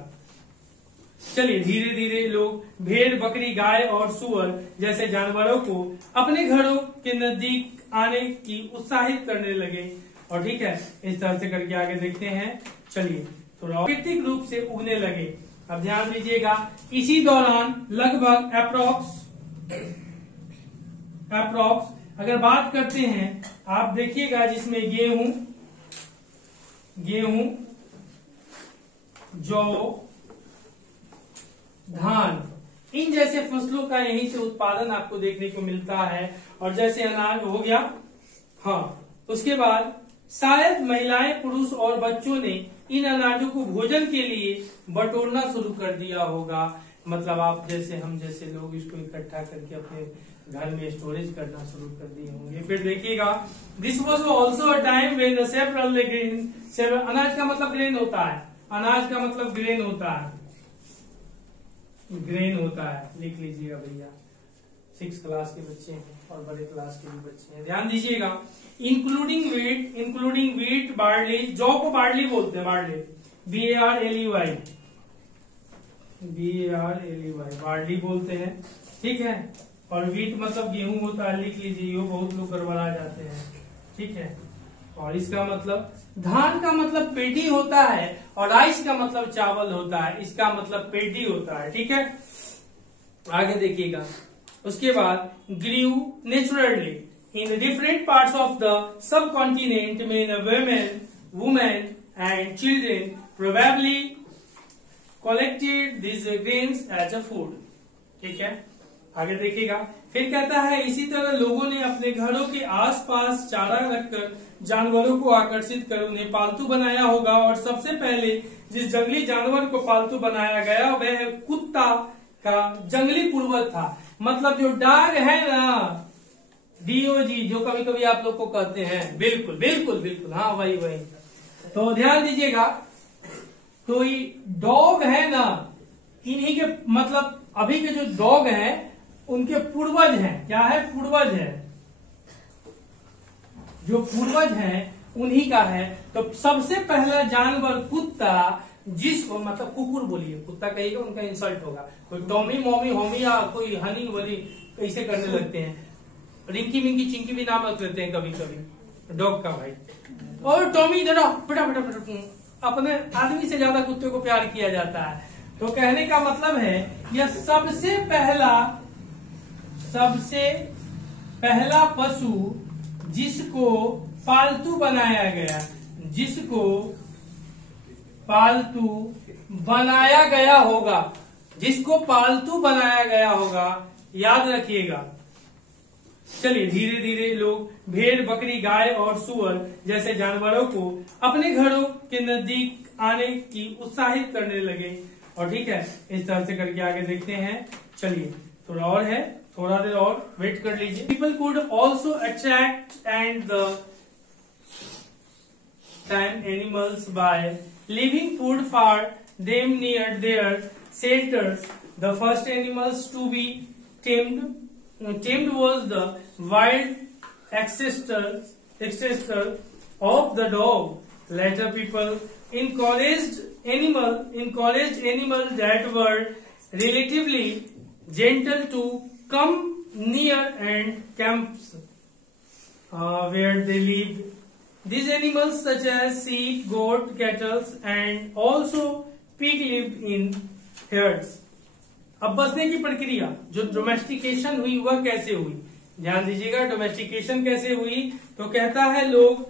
चलिए धीरे धीरे लोग भेड़, बकरी, गाय और सुअर जैसे जानवरों को अपने घरों के नजदीक आने की उत्साहित करने लगे। और ठीक है, इस तरह से करके आगे देखते हैं। चलिए तो प्राकृतिक रूप से उगने लगे। अब ध्यान दीजिएगा, इसी दौरान लगभग अप्रोक्स अगर बात करते हैं, आप देखिएगा जिसमें गेहूं, जौ, धान, इन जैसे फसलों का यहीं से उत्पादन आपको देखने को मिलता है। और जैसे अनाज हो गया, हाँ, उसके बाद शायद महिलाएं, पुरुष और बच्चों ने इन अनाजों को भोजन के लिए बटोरना शुरू कर दिया होगा। मतलब आप जैसे हम जैसे लोग इसको इकट्ठा करके अपने घर में स्टोरेज करना शुरू कर दिए होंगे। फिर देखिएगा, this was also a time when several grain, अनाज का मतलब ग्रेन होता है, अनाज का मतलब ग्रेन होता है, ग्रेन होता है, लिख लीजिएगा भैया। 6 क्लास के बच्चे हैं और बड़े क्लास के भी बच्चे हैं, ध्यान दीजिएगा। इंक्लूडिंग वीट, बार्ली, जौ को बार्ली बोलते हैं, बार्ली, BARLEY, बार्ली बोलते हैं, ठीक है। और वीट मतलब गेहूं होता है, लिख लीजिए, ये बहुत लोग गड़बड़ा जाते हैं, ठीक है। और इसका मतलब धान का मतलब पेडी होता है, और राइस का मतलब चावल होता है, इसका मतलब पेडी होता है, ठीक है। आगे देखिएगा, उसके बाद grew naturally in different parts of the subcontinent में women and children probably collected this grains as a food, ठीक है। आगे देखिएगा, फिर कहता है इसी तरह लोगों ने अपने घरों के आसपास चारा रखकर जानवरों को आकर्षित कर उन्हें पालतू बनाया होगा। और सबसे पहले जिस जंगली जानवर को पालतू बनाया गया वह कुत्ता का जंगली पूर्वज था। मतलब जो डॉग है ना, DOG, जो कभी कभी आप लोग को कहते हैं, बिल्कुल बिल्कुल बिल्कुल, हाँ वही। तो ध्यान दीजिएगा, तो ये डॉग है ना, इन्हीं के मतलब अभी के जो डॉग हैं उनके पूर्वज हैं। क्या है? पूर्वज है। जो पूर्वज हैं उन्हीं का है। तो सबसे पहला जानवर कुत्ता, जिसको मतलब कुकुर बोलिए, कुत्ता कहिएगा उनका इंसल्ट होगा। कोई टॉमी मॉमी होमी या कोई हनी वनी कैसे करने लगते हैं, रिंकी मिंकी चिंकी भी नाम रख लेते हैं कभी कभी डॉग का भाई। और टॉमी जरा बेटा बेटा बेटा, अपने आदमी से ज्यादा कुत्ते को प्यार किया जाता है। तो कहने का मतलब है यह सबसे पहला पशु जिसको पालतू बनाया गया, जिसको पालतू बनाया गया होगा, जिसको पालतू बनाया गया होगा, याद रखिएगा। चलिए धीरे धीरे लोग भेड़, बकरी, गाय और सुअर जैसे जानवरों को अपने घरों के नजदीक आने की उत्साहित करने लगे। और ठीक है, इस तरह से करके आगे देखते हैं। चलिए थोड़ा और है, थोड़ा देर और वेट कर लीजिए। People could also attract and the time animals by leaving food for them near their shelters. The first animals to be tamed was the wild ancestor of the dog. Later people encouraged animals that were relatively gentle to come near and camps where they lived. These animals such as sheep, goat, cattle and also pig lived in herds. अब बसने की प्रक्रिया जो domestication हुई वह कैसे हुई, ध्यान दीजिएगा। डोमेस्टिकेशन कैसे हुई, तो कहता है लोग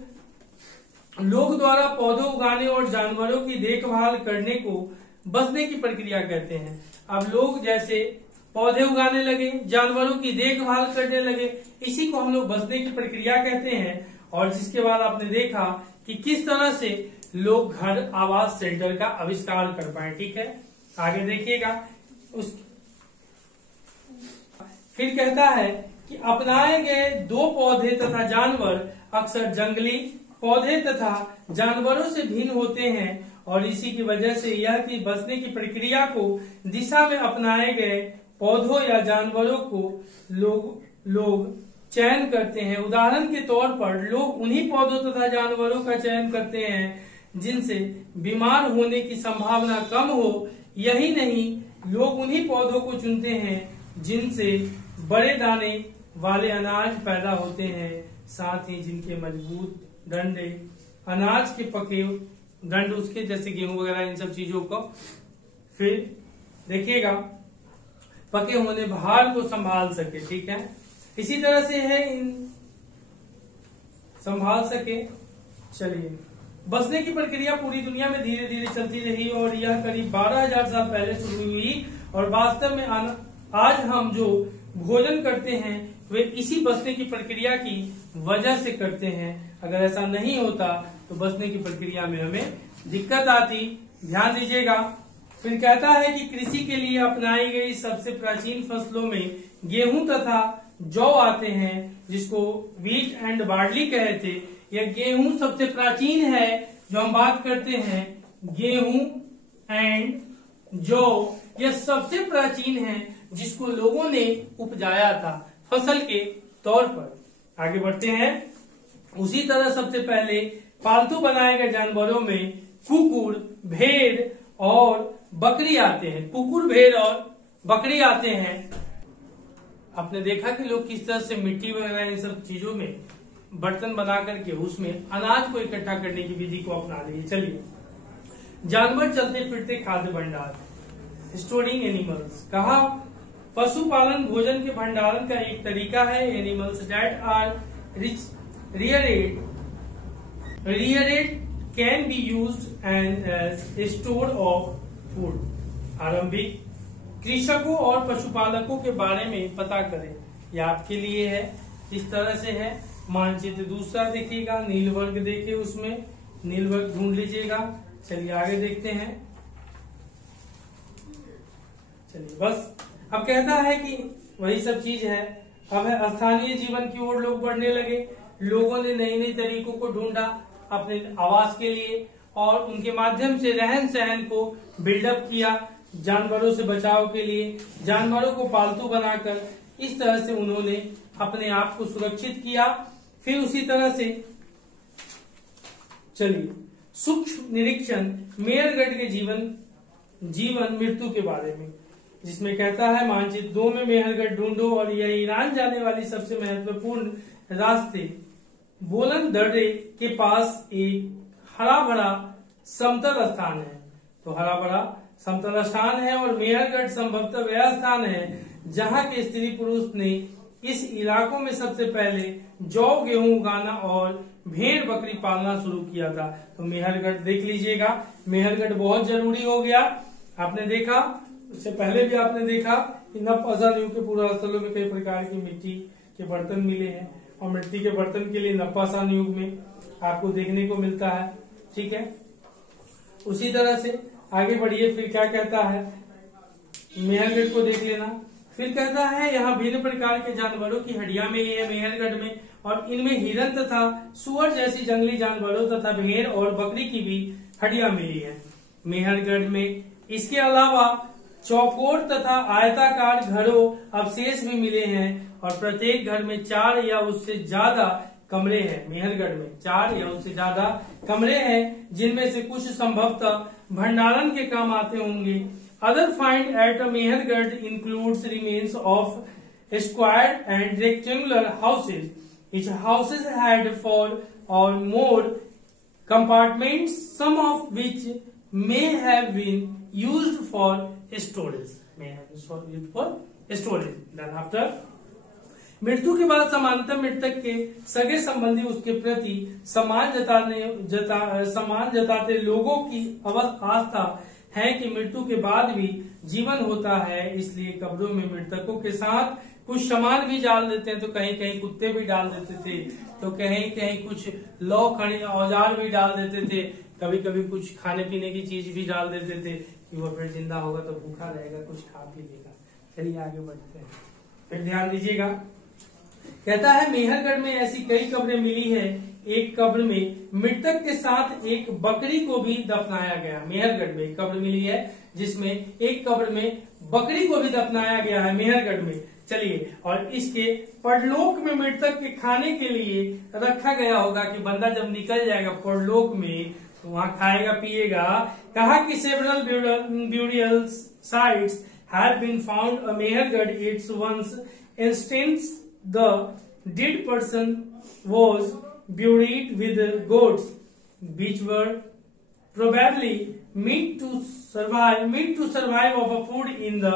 लोग द्वारा पौधों उगाने और जानवरों की देखभाल करने को बसने की प्रक्रिया कहते हैं। अब लोग जैसे पौधे उगाने लगे, जानवरों की देखभाल करने लगे, इसी को हम लोग बसने की प्रक्रिया कहते हैं। और जिसके बाद आपने देखा कि किस तरह से लोग घर आवास सेंटर का आविष्कार कर पाए। ठीक है, आगे देखिएगा। फिर कहता है कि अपनाए गए दो पौधे तथा जानवर अक्सर जंगली पौधे तथा जानवरों से भिन्न होते हैं और इसी की वजह से यह कि बसने की प्रक्रिया को दिशा में अपनाए गए पौधों या जानवरों को लोग चयन करते हैं। उदाहरण के तौर पर लोग उन्हीं पौधों तथा जानवरों का चयन करते हैं जिनसे बीमार होने की संभावना कम हो। यही नहीं, लोग उन्हीं पौधों को चुनते हैं जिनसे बड़े दाने वाले अनाज पैदा होते हैं, साथ ही जिनके मजबूत डंडे अनाज के पके डंड उसके जैसे गेहूं वगैरह इन सब चीजों को फिर देखिएगा पके होने भार को संभाल सके। ठीक है, इसी तरह से है इन संभाल सके। चलिए, बसने की प्रक्रिया पूरी दुनिया में धीरे धीरे चलती रही और यह करीब 12,000 साल पहले शुरू हुई और वास्तव में आज हम जो भोजन करते हैं वे इसी बसने की प्रक्रिया की वजह से करते हैं। अगर ऐसा नहीं होता तो बसने की प्रक्रिया में हमें दिक्कत आती। ध्यान दीजिएगा। फिर कहता है कि कृषि के लिए अपनाई गई सबसे प्राचीन फसलों में गेहूं तथा जौ आते हैं, जिसको व्हीट एंड बार्ली कहे थे। यह गेहूं सबसे प्राचीन है जो हम बात करते हैं। गेहूं एंड जौ यह सबसे प्राचीन है जिसको लोगों ने उपजाया था फसल के तौर पर। आगे बढ़ते हैं। उसी तरह सबसे पहले पालतू बनाए गए जानवरों में कुकुर, भेड़ और बकरी आते हैं। कुकुर, भेड़ और बकरी आते हैं। आपने देखा कि लोग किस तरह से मिट्टी वगैरह इन सब चीजों में बर्तन बना करके उसमें अनाज को इकट्ठा करने की विधि को अपना लिए। चलिए, जानवर चलते फिरते खाद्य भंडार, स्टोरिंग एनिमल्स। कहा पशुपालन भोजन के भंडारण का एक तरीका है। Animals that are reared can be used and as a store of food। आरंभिक कृषकों और पशुपालकों के बारे में पता करें, यह आपके लिए है। इस तरह से है। मानचित्र दूसरा देखिएगा, नील वर्ग देखिए, उसमें नील वर्ग ढूंढ लीजिएगा। चलिए आगे देखते हैं। चलिए बस, अब कहता है कि वही सब चीज है। अब है स्थानीय जीवन की ओर लोग बढ़ने लगे। लोगों ने नई नई तरीकों को ढूंढा अपने आवास के लिए और उनके माध्यम से रहन सहन को बिल्डअप किया। जानवरों से बचाव के लिए जानवरों को पालतू बनाकर इस तरह से उन्होंने अपने आप को सुरक्षित किया। फिर उसी तरह से चलिए सूक्ष्म निरीक्षण मेयरगढ़ के जीवन मृत्यु के बारे में, जिसमें कहता है मानचित्र 2 में मेहरगढ़ ढूंढो और यह ईरान जाने वाली सबसे महत्वपूर्ण रास्ते बोलन दर्रे के पास एक हरा भरा समतल स्थान है। तो हरा भरा समतल स्थान है और मेहरगढ़ संभवतः वह स्थान है जहां के स्त्री पुरुष ने इस इलाकों में सबसे पहले जौ गेहूं उगाना और भेड़ बकरी पालना शुरू किया था। तो मेहरगढ़ देख लीजिएगा। मेहरगढ़ बहुत जरूरी हो गया। आपने देखा, उससे पहले भी आपने देखा कि नवपाषाण युग के पूर्व स्थलों में कई प्रकार की मिट्टी के बर्तन मिले हैं और मिट्टी के बर्तन के लिए नवपाषाण युग में आपको देखने को मिलता है। ठीक है, उसी तरह से आगे बढ़िए। फिर क्या कहता है, मेहरगढ़ को देख लेना। फिर कहता है यहाँ भिन्न प्रकार के जानवरों की हड्डियां मिली है मेहरगढ़ में और इनमें हिरन तथा सुअर जैसी जंगली जानवरों तथा भेड़ और बकरी की भी हड्डियां मिली है मेहरगढ़ में। इसके अलावा चौकोर तथा आयताकार घरों अवशेष भी मिले हैं और प्रत्येक घर में 4 या उससे ज्यादा कमरे हैं। मेहरगढ़ में 4 या उससे ज्यादा कमरे हैं, जिनमें से कुछ संभवतः भंडारण के काम आते होंगे। Other find at Mehergarh includes remains of square and rectangular houses. Each houses had 4 or more compartments, some of which may have been used for storage. Then after मृत्यु के बाद सामान्यतः मृतक के सगे संबंधी उसके प्रति सम्मान जताते लोगों की आस्था है कि मृत्यु के बाद भी जीवन होता है, इसलिए कब्रों में मृतकों के साथ कुछ सामान भी डाल देते हैं। तो कहीं कहीं कुत्ते भी डाल देते थे, तो कहीं कहीं कुछ लौ खड़ी औजार भी डाल देते थे, कभी कभी कुछ खाने पीने की चीज भी डाल देते थे कि वो फिर जिंदा होगा तो भूखा रहेगा, कुछ खा पी लेगा। चलिए आगे बढ़ते हैं, फिर ध्यान दीजिएगा। कहता है मेहरगढ़ में ऐसी कई कब्रें मिली है, एक कब्र में मृतक के साथ एक बकरी को भी दफनाया गया। मेहरगढ़ में एक कब्र मिली है जिसमें एक कब्र में बकरी को भी दफनाया गया है मेहरगढ़ में। चलिए, और इसके परलोक में मृतक के खाने के लिए रखा गया होगा कि बंदा जब निकल जाएगा परलोक में तो वहां खाएगा पिएगा। कहा कि several burial sites have been found a Mehrgarh it's once instance the dead person was buried with goats which were probably meant to survive of a food in the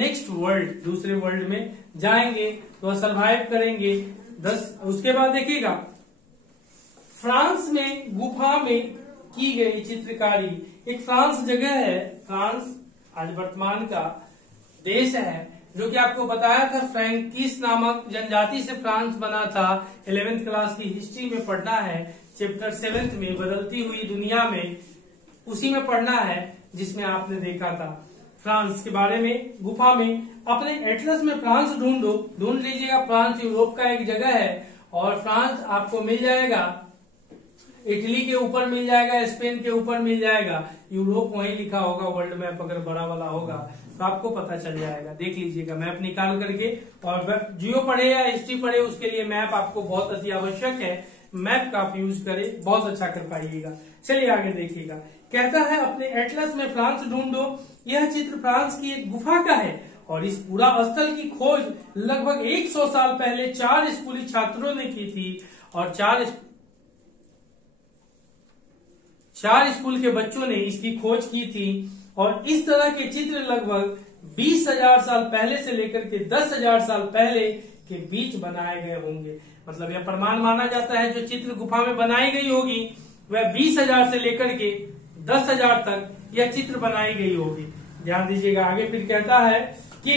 next world। दूसरे वर्ल्ड में जाएंगे तो survive करेंगे। उसके बाद देखिएगा France में गुफा में की गई चित्रकारी। एक फ्रांस जगह है, फ्रांस आज वर्तमान का देश है, जो कि आपको बताया था फ्रैंकिस नामक जनजाति से फ्रांस बना था। 11th क्लास की हिस्ट्री में पढ़ना है, चैप्टर 7 में बदलती हुई दुनिया में, उसी में पढ़ना है जिसमें आपने देखा था फ्रांस के बारे में। गुफा में अपने एटलस में फ्रांस ढूंढ लीजिएगा। फ्रांस यूरोप का एक जगह है और फ्रांस आपको मिल जाएगा, इटली के ऊपर मिल जाएगा, स्पेन के ऊपर मिल जाएगा, यूरोप वहीं लिखा होगा। वर्ल्ड मैप अगर बड़ा वाला होगा तो आपको पता चल जाएगा, देख लीजिएगा मैप निकाल करके। और जियो पढ़े या हिस्ट्री पढ़े उसके लिए मैप आपको बहुत अति आवश्यक है, मैप का आप यूज करें, बहुत अच्छा कर पाइएगा। चलिए आगे देखिएगा। कहता है अपने एटलस में फ्रांस ढूंढो। यह चित्र फ्रांस की एक गुफा का है और इस पूरा स्थल की खोज लगभग 100 साल पहले 4 स्कूली छात्रों ने की थी और 4 स्कूल के बच्चों ने इसकी खोज की थी। और इस तरह के चित्र लगभग 20,000 साल पहले से लेकर के 10,000 साल पहले के बीच बनाए गए होंगे। मतलब यह प्रमाण माना जाता है जो चित्र गुफा में बनाई गई होगी वह 20,000 से लेकर के 10,000 तक यह चित्र बनाई गई होगी। ध्यान दीजिएगा आगे। फिर कहता है कि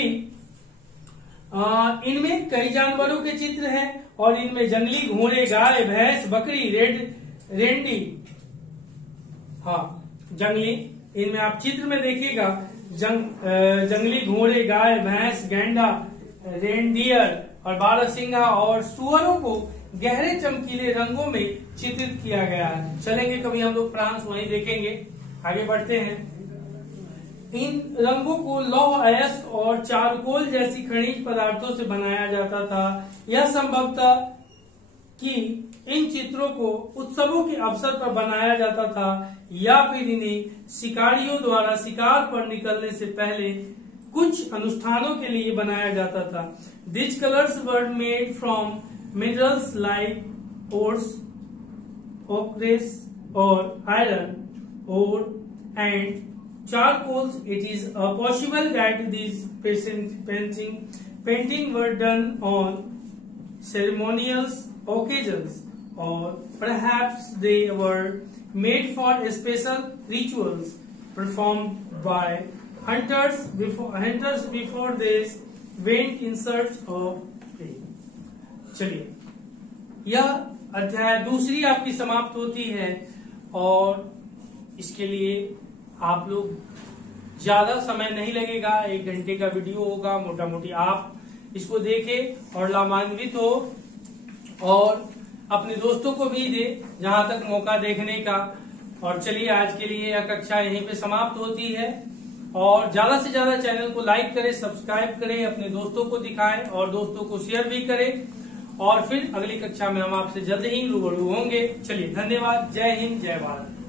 इनमें कई जानवरों के चित्र हैं और इनमें जंगली घोड़े, गाय, भैंस, बकरी, रेंडी, जंगली, इनमें आप चित्र में देखिएगा जंगली घोड़े, गाय, भैंस, गैंडा, रेनडियर और बारहसिंगा और सुअरों को गहरे चमकीले रंगों में चित्रित किया गया है। चलेंगे कभी हम लोग फ्रांस, वहीं देखेंगे। आगे बढ़ते हैं। इन रंगों को लौह अयस्क और चारकोल जैसी खनिज पदार्थों से बनाया जाता था। यह संभवतः कि इन चित्रों को उत्सवों के अवसर पर बनाया जाता था या फिर इन्हें शिकारियों द्वारा शिकार पर निकलने से पहले कुछ अनुष्ठानों के लिए बनाया जाता था। These colors were made from minerals like ores, ochre or iron ore and charcoals. It is possible that these painting were done on ceremonial occasions or perhaps they were made for special rituals performed by hunters before they went in search of prey। चलिए, यह अध्याय दूसरी आपकी समाप्त होती है और इसके लिए आप लोग ज्यादा समय नहीं लगेगा, 1 घंटे का वीडियो होगा। मोटा मोटी आप इसको देखें और लाभान्वित हो और अपने दोस्तों को भी दे जहां तक मौका देखने का। और चलिए आज के लिए यह कक्षा यहीं पे समाप्त होती है और ज्यादा से ज्यादा चैनल को लाइक करें, सब्सक्राइब करें, अपने दोस्तों को दिखाएं और दोस्तों को शेयर भी करें। और फिर अगली कक्षा में हम आपसे जल्द ही रूबरू होंगे। चलिए धन्यवाद। जय हिंद, जय भारत।